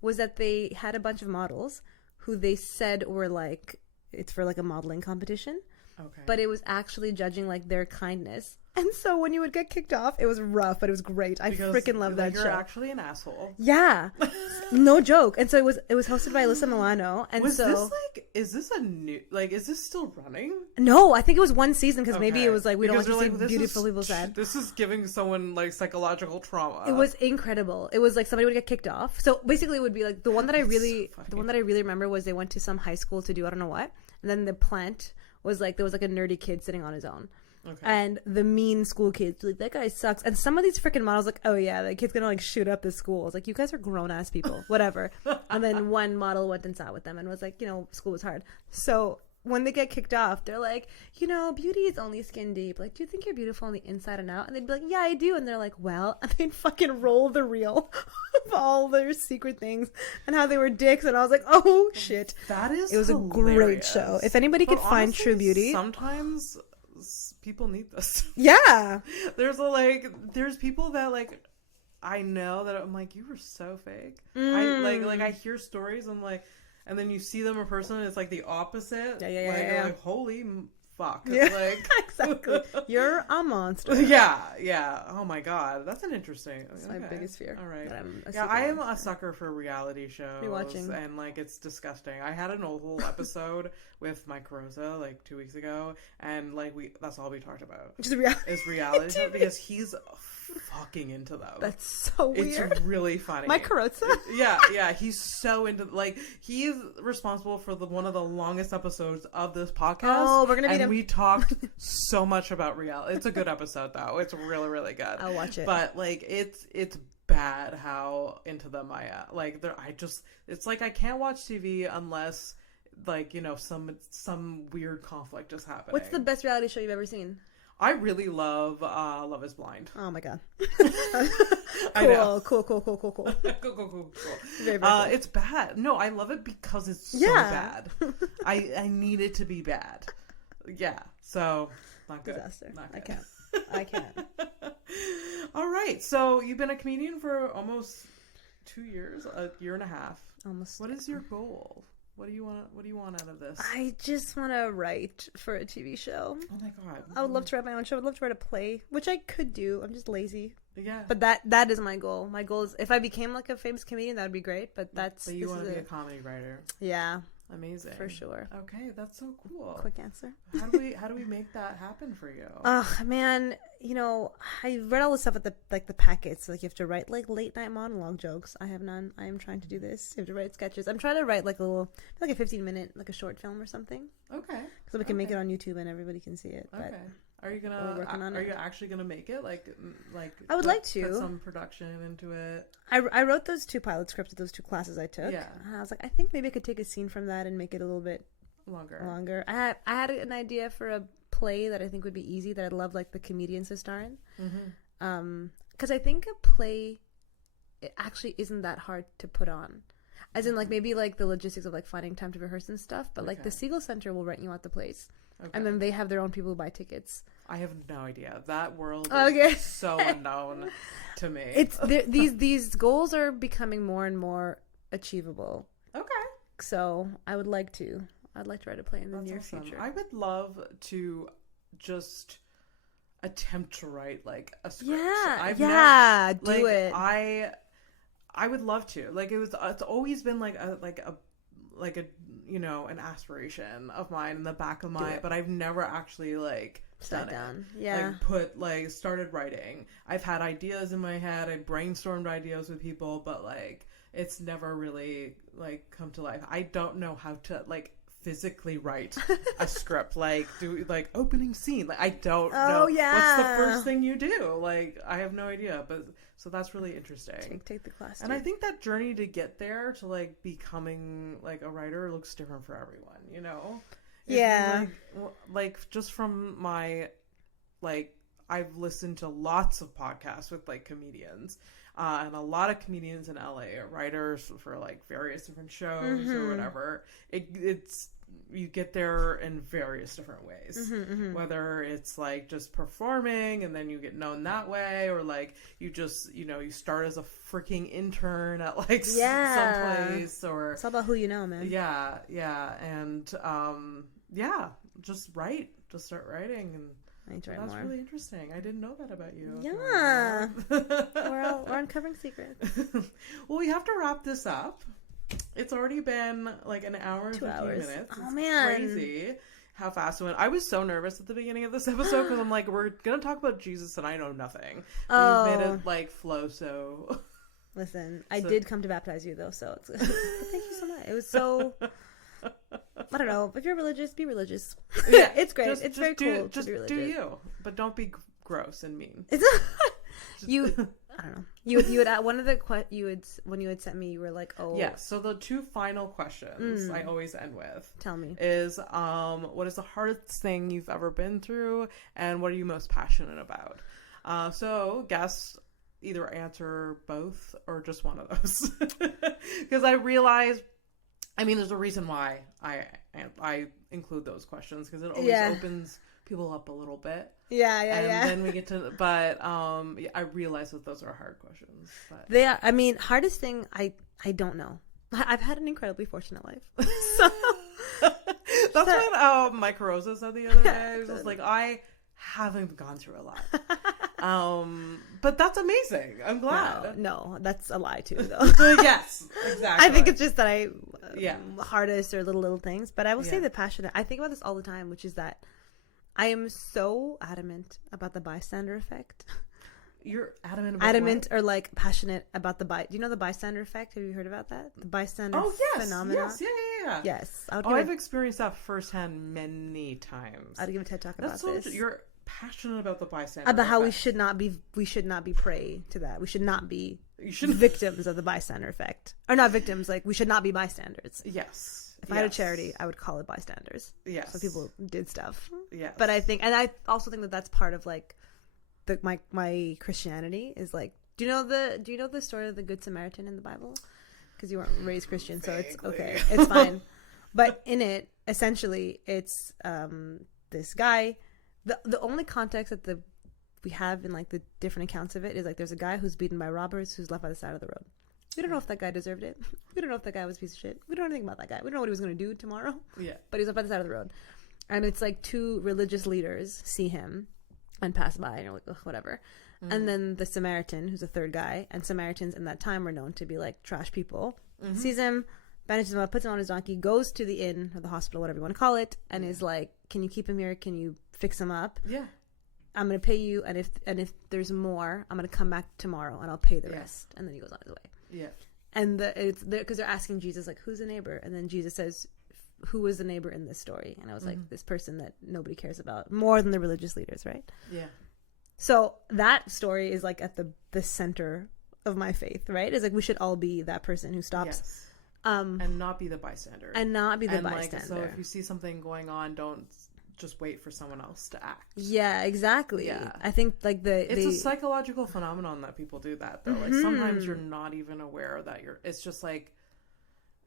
was that they had a bunch of models who they said were like, it's for like a modeling competition. Okay. But it was actually judging like their kindness. And so when you would get kicked off, it was rough, but it was great. I freaking love that show. You're actually an asshole. Yeah. No joke. And so it was hosted by Alyssa Milano. And is this still running? No, I think it was one season because maybe it was like, we don't want to see beautiful people sad. This is giving someone like psychological trauma. It was incredible. It was like somebody would get kicked off. So basically it would be like the one that I really remember was they went to some high school to do I don't know what. And then the plant was like, there was like a nerdy kid sitting on his own. Okay. And the mean school kids like, that guy sucks. And some of these freaking models like, oh yeah, that kid's gonna like shoot up the school. I was like, you guys are grown ass people, whatever. And then one model went and sat with them and was like, school was hard. So when they get kicked off, they're like, beauty is only skin deep. Like, do you think you're beautiful on the inside and out? And they'd be like, yeah, I do. And they're like, well, and they'd fucking roll the reel of all their secret things and how they were dicks. And I was like, oh shit. It was hilarious. A great show. If anybody could find True Beauty. Sometimes people need this. Yeah. There's people that like I know that I'm like, you were so fake. I hear stories, I'm like, and then you see them in person and it's like the opposite. Yeah. You're like, holy fuck. Yeah, Like, exactly. You're a monster. yeah. Oh my god, that's an interesting. That's my biggest fear. All right. That I'm a Yeah, super I am monster. a sucker for reality shows. Rewatching. And like it's disgusting. I had an whole episode with Mike Carosa like 2 weeks ago, and like that's all we talked about. Just reality. Is reality shows because he's fucking into them. That's so weird. It's really funny. Mike Carosa. Yeah, he's so into like he's responsible for one of the longest episodes of this podcast. Oh, we're gonna meet him. We talked so much about reality. It's a good episode though. It's really, really good. I'll watch it. But like it's bad how into them I am. Like it's like I can't watch TV unless like, you know, some weird conflict is happening. What's the best reality show you've ever seen? I really love Love is Blind. Oh my god. I know. Cool. Cool. Very, very cool. It's bad. No, I love it because it's so bad. I need it to be bad. Yeah. So not good. Disaster. Not good. I can't. All right. So you've been a comedian for almost 2 years, a year and a half. Almost. What is your goal? What do you want out of this? I just want to write for a TV show. Oh my god. I would love to write my own show. I would love to write a play, which I could do. I'm just lazy. Yeah. But that is my goal. My goal is if I became like a famous comedian, that would be great. But But you want to be a comedy writer. Yeah. Amazing. For sure. Okay, that's so cool. Quick answer. How do we make that happen for you? Oh man, you know, I read all the stuff at the packets. Like you have to write like late night monologue jokes. I have none. I am trying to do this. You have to write sketches. I'm trying to write like a 15-minute like a short film or something. Okay. So we can make it on YouTube and everybody can see it. But okay. Are you actually gonna make it? Like I would like to put some production into it. I wrote those 2 pilot scripts of those 2 classes I took. Yeah. And I was like, I think maybe I could take a scene from that and make it a little bit longer. I had an idea for a play that I think would be easy that I'd love like the comedians to star in. Mm-hmm. Because I think a play it actually isn't that hard to put on. As in like maybe like the logistics of like finding time to rehearse and stuff, but like the Siegel Center will rent you out the place. Okay. And then they have their own people who buy tickets. I have no idea. That world is so unknown to me. It's these goals are becoming more and more achievable. Okay. So I'd like to write a play in the near future. I would love to just attempt to write like a script. Do it. I would love to. Like it's always been like a you know, an aspiration of mine in the back of my, but I've never actually like done down. it. Yeah. Started writing. I've had ideas in my head. I brainstormed ideas with people, but like it's never really like come to life. I don't know how to like physically write a script, like do like opening scene. Like I don't know. Yeah. What's the first thing you do? Like I have no idea. But so that's really interesting. Take the class. And I think that journey to get there to like becoming like a writer looks different for everyone, you know? Like just from my like I've listened to lots of podcasts with like comedians. And a lot of comedians in LA are writers for like various different shows or whatever. It's you get there in various different ways, whether it's like just performing and then you get known that way, or like you just, you know, you start as a freaking intern at like someplace, or it's all about who you know, man. And just start writing, and that's more. Really interesting. I didn't know that about you. Yeah. we're uncovering secrets. Well, we have to wrap this up. It's already been like an hour and 15 minutes. Oh, man. Crazy how fast it went. I was so nervous at the beginning of this episode because I'm like, we're going to talk about Jesus and I know nothing. But you've made it like flow so... Listen, I did come to baptize you though, so it's... Thank you so much. It was so... I don't know. If you're religious, be religious. Yeah, it's great. It's very cool to be religious. Do you, but don't be gross and mean. I don't know. You would one of the when you had sent me, you were like, oh yeah. So the 2 final questions I always end with. Tell me. Is what is the hardest thing you've ever been through, and what are you most passionate about? So guests either answer both or just one of those, because I realize. I mean, there's a reason why I include those questions, because it always opens people up a little bit. And then we get to, but I realize that those are hard questions. But. They are. I mean, hardest thing, I don't know. I've had an incredibly fortunate life. So. That's what Mike Rosa said the other day. He was just like, I haven't gone through a lot. But that's amazing. I'm glad. No, that's a lie too, though. Yes, exactly. I think it's just that hardest or little things. But I will say the passionate. I think about this all the time, which is that I am so adamant about the bystander effect. You're adamant or like passionate about do you know the bystander effect? Have you heard about that? The bystander phenomenon. Yes, Yes. I've experienced that firsthand many times. I'd give a TED talk about this. You're passionate about the bystander about how effect. we should not be prey to that. We should not be victims of the bystander effect, or not victims. Like we should not be bystanders. Yes. If I had a charity, I would call it bystanders. Yes. So people did stuff. Yes. But I also think that that's part of like my Christianity is like. Do you know the story of the Good Samaritan in the Bible? Because you weren't raised Christian, so it's okay. It's fine. But in it, essentially, it's this guy. The only context that we have in like the different accounts of it is like there's a guy who's beaten by robbers who's left by the side of the road. We don't know if that guy deserved it. We don't know if that guy was a piece of shit. We don't know anything about that guy. We don't know what he was going to do tomorrow. Yeah. But he's left by the side of the road. And it's like two religious leaders see him and pass by and you're like, ugh, whatever. Mm-hmm. And then the Samaritan, who's a third guy, and Samaritans in that time were known to be like trash people, sees him, bandages him up, puts him on his donkey, goes to the inn or the hospital, whatever you want to call it, and is like, can you keep him here? Can you fix him up? Yeah. I'm going to pay you, and if there's more, I'm going to come back tomorrow and I'll pay the rest. And then he goes on his way. Yeah. And it's because they're asking Jesus, like, who's the neighbor? And then Jesus says, who was the neighbor in this story? And I was like, this person that nobody cares about more than the religious leaders, right? Yeah. So that story is like at the center of my faith, right? It's like we should all be that person who stops, and not be the bystander, bystander. Like, so if you see something going on, don't just wait for someone else to act. Yeah, exactly. Yeah, I think like it's a psychological phenomenon that people do that though. Like sometimes you're not even aware that it's just like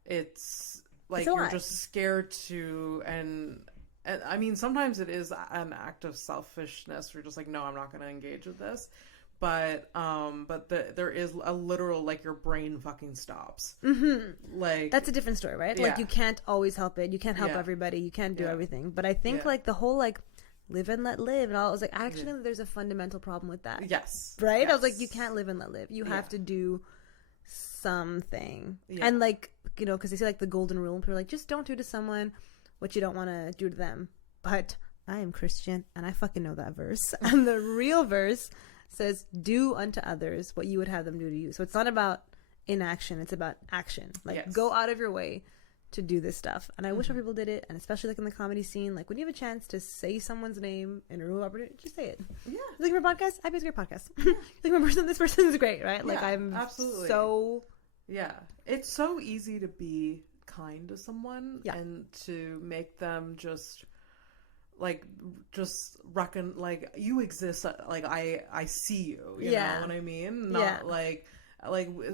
it's like you're just scared to and I mean, sometimes it is an act of selfishness. You're just like, no, I'm not going to engage with this. But there is a literal, like, your brain fucking stops. Mm-hmm. Like that's a different story, right? Yeah. Like, you can't always help it. You can't help everybody. You can't do everything. But I think, like, the whole, like, live and let live and all, I was like, actually, there's a fundamental problem with that. Yes. Right? Yes. I was like, you can't live and let live. You have to do something. Yeah. And, like, you know, because they say, like, the golden rule. And people are like, just don't do to someone what you don't want to do to them. But I am Christian and I fucking know that verse. And the real verse says, do unto others what you would have them do to you. So it's not about inaction, it's about action. Like, go out of your way to do this stuff. And I wish more people did it, and especially like in the comedy scene, like when you have a chance to say someone's name in a room opportunity, just say it. Yeah. Looking for a podcast? I think it's a great podcast. Looking for a person, this person is great, right? Like, I'm absolutely so... Yeah. It's so easy to be kind to someone and to make them just reckon like you exist, like I see you, you know what I mean? Not like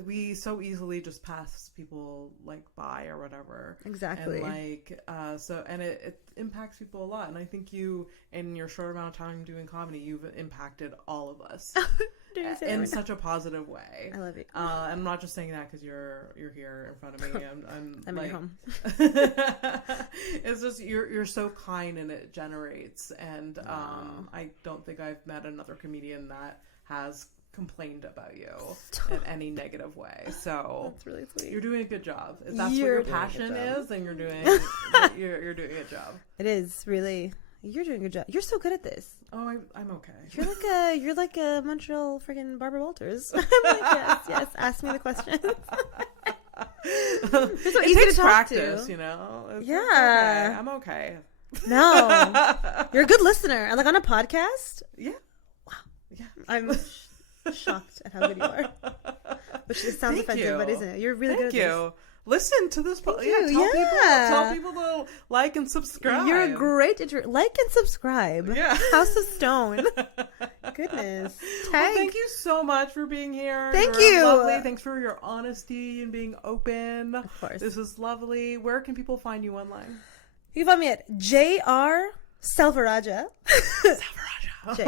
we so easily just pass people like by or whatever. Exactly. And like so and it impacts people a lot, and I think you, in your short amount of time doing comedy, you've impacted all of us in such a positive way. I love you. I'm not just saying that because you're here in front of me. I'm like, at home. It's just you're so kind, and it generates. And I don't think I've met another comedian that has complained about you in any negative way. So that's really sweet. You're doing a good job. If that's what your passion is, then you're doing you're doing a good job. It is really. You're doing a good job. You're so good at this. Oh, I'm okay. You're like a Montreal friggin' Barbara Walters. I'm like, yes. Ask me the questions. It's so easy to talk practice, to. You know. It's okay. I'm okay. No, you're a good listener. And like on a podcast. Yeah. Wow. Yeah. I'm shocked at how good you are. Which sounds offensive, but isn't it? You're really good at this. Listen to this. Tell people to like and subscribe. You're a great like and subscribe. Yeah. House of Stone. Goodness. Well, thank you so much for being here. Thank you. Lovely. Thanks for your honesty and being open. Of course. This is lovely. Where can people find you online? You can find me at J.R. Selvarajah. Selvarajah.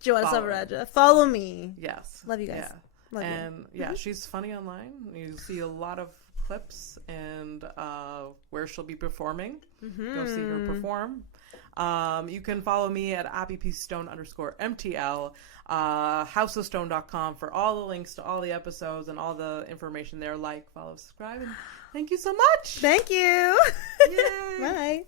Joanna Selvarajah. Follow me. Yes. Love you guys. Yeah. Love you. She's funny online. You see a lot of clips and where she'll be performing. Go see her perform. You can follow me at abpstone_MTL, houseofstone.com for all the links to all the episodes and all the information there. Like, follow, subscribe, and thank you so much. Thank you. Yay. Bye.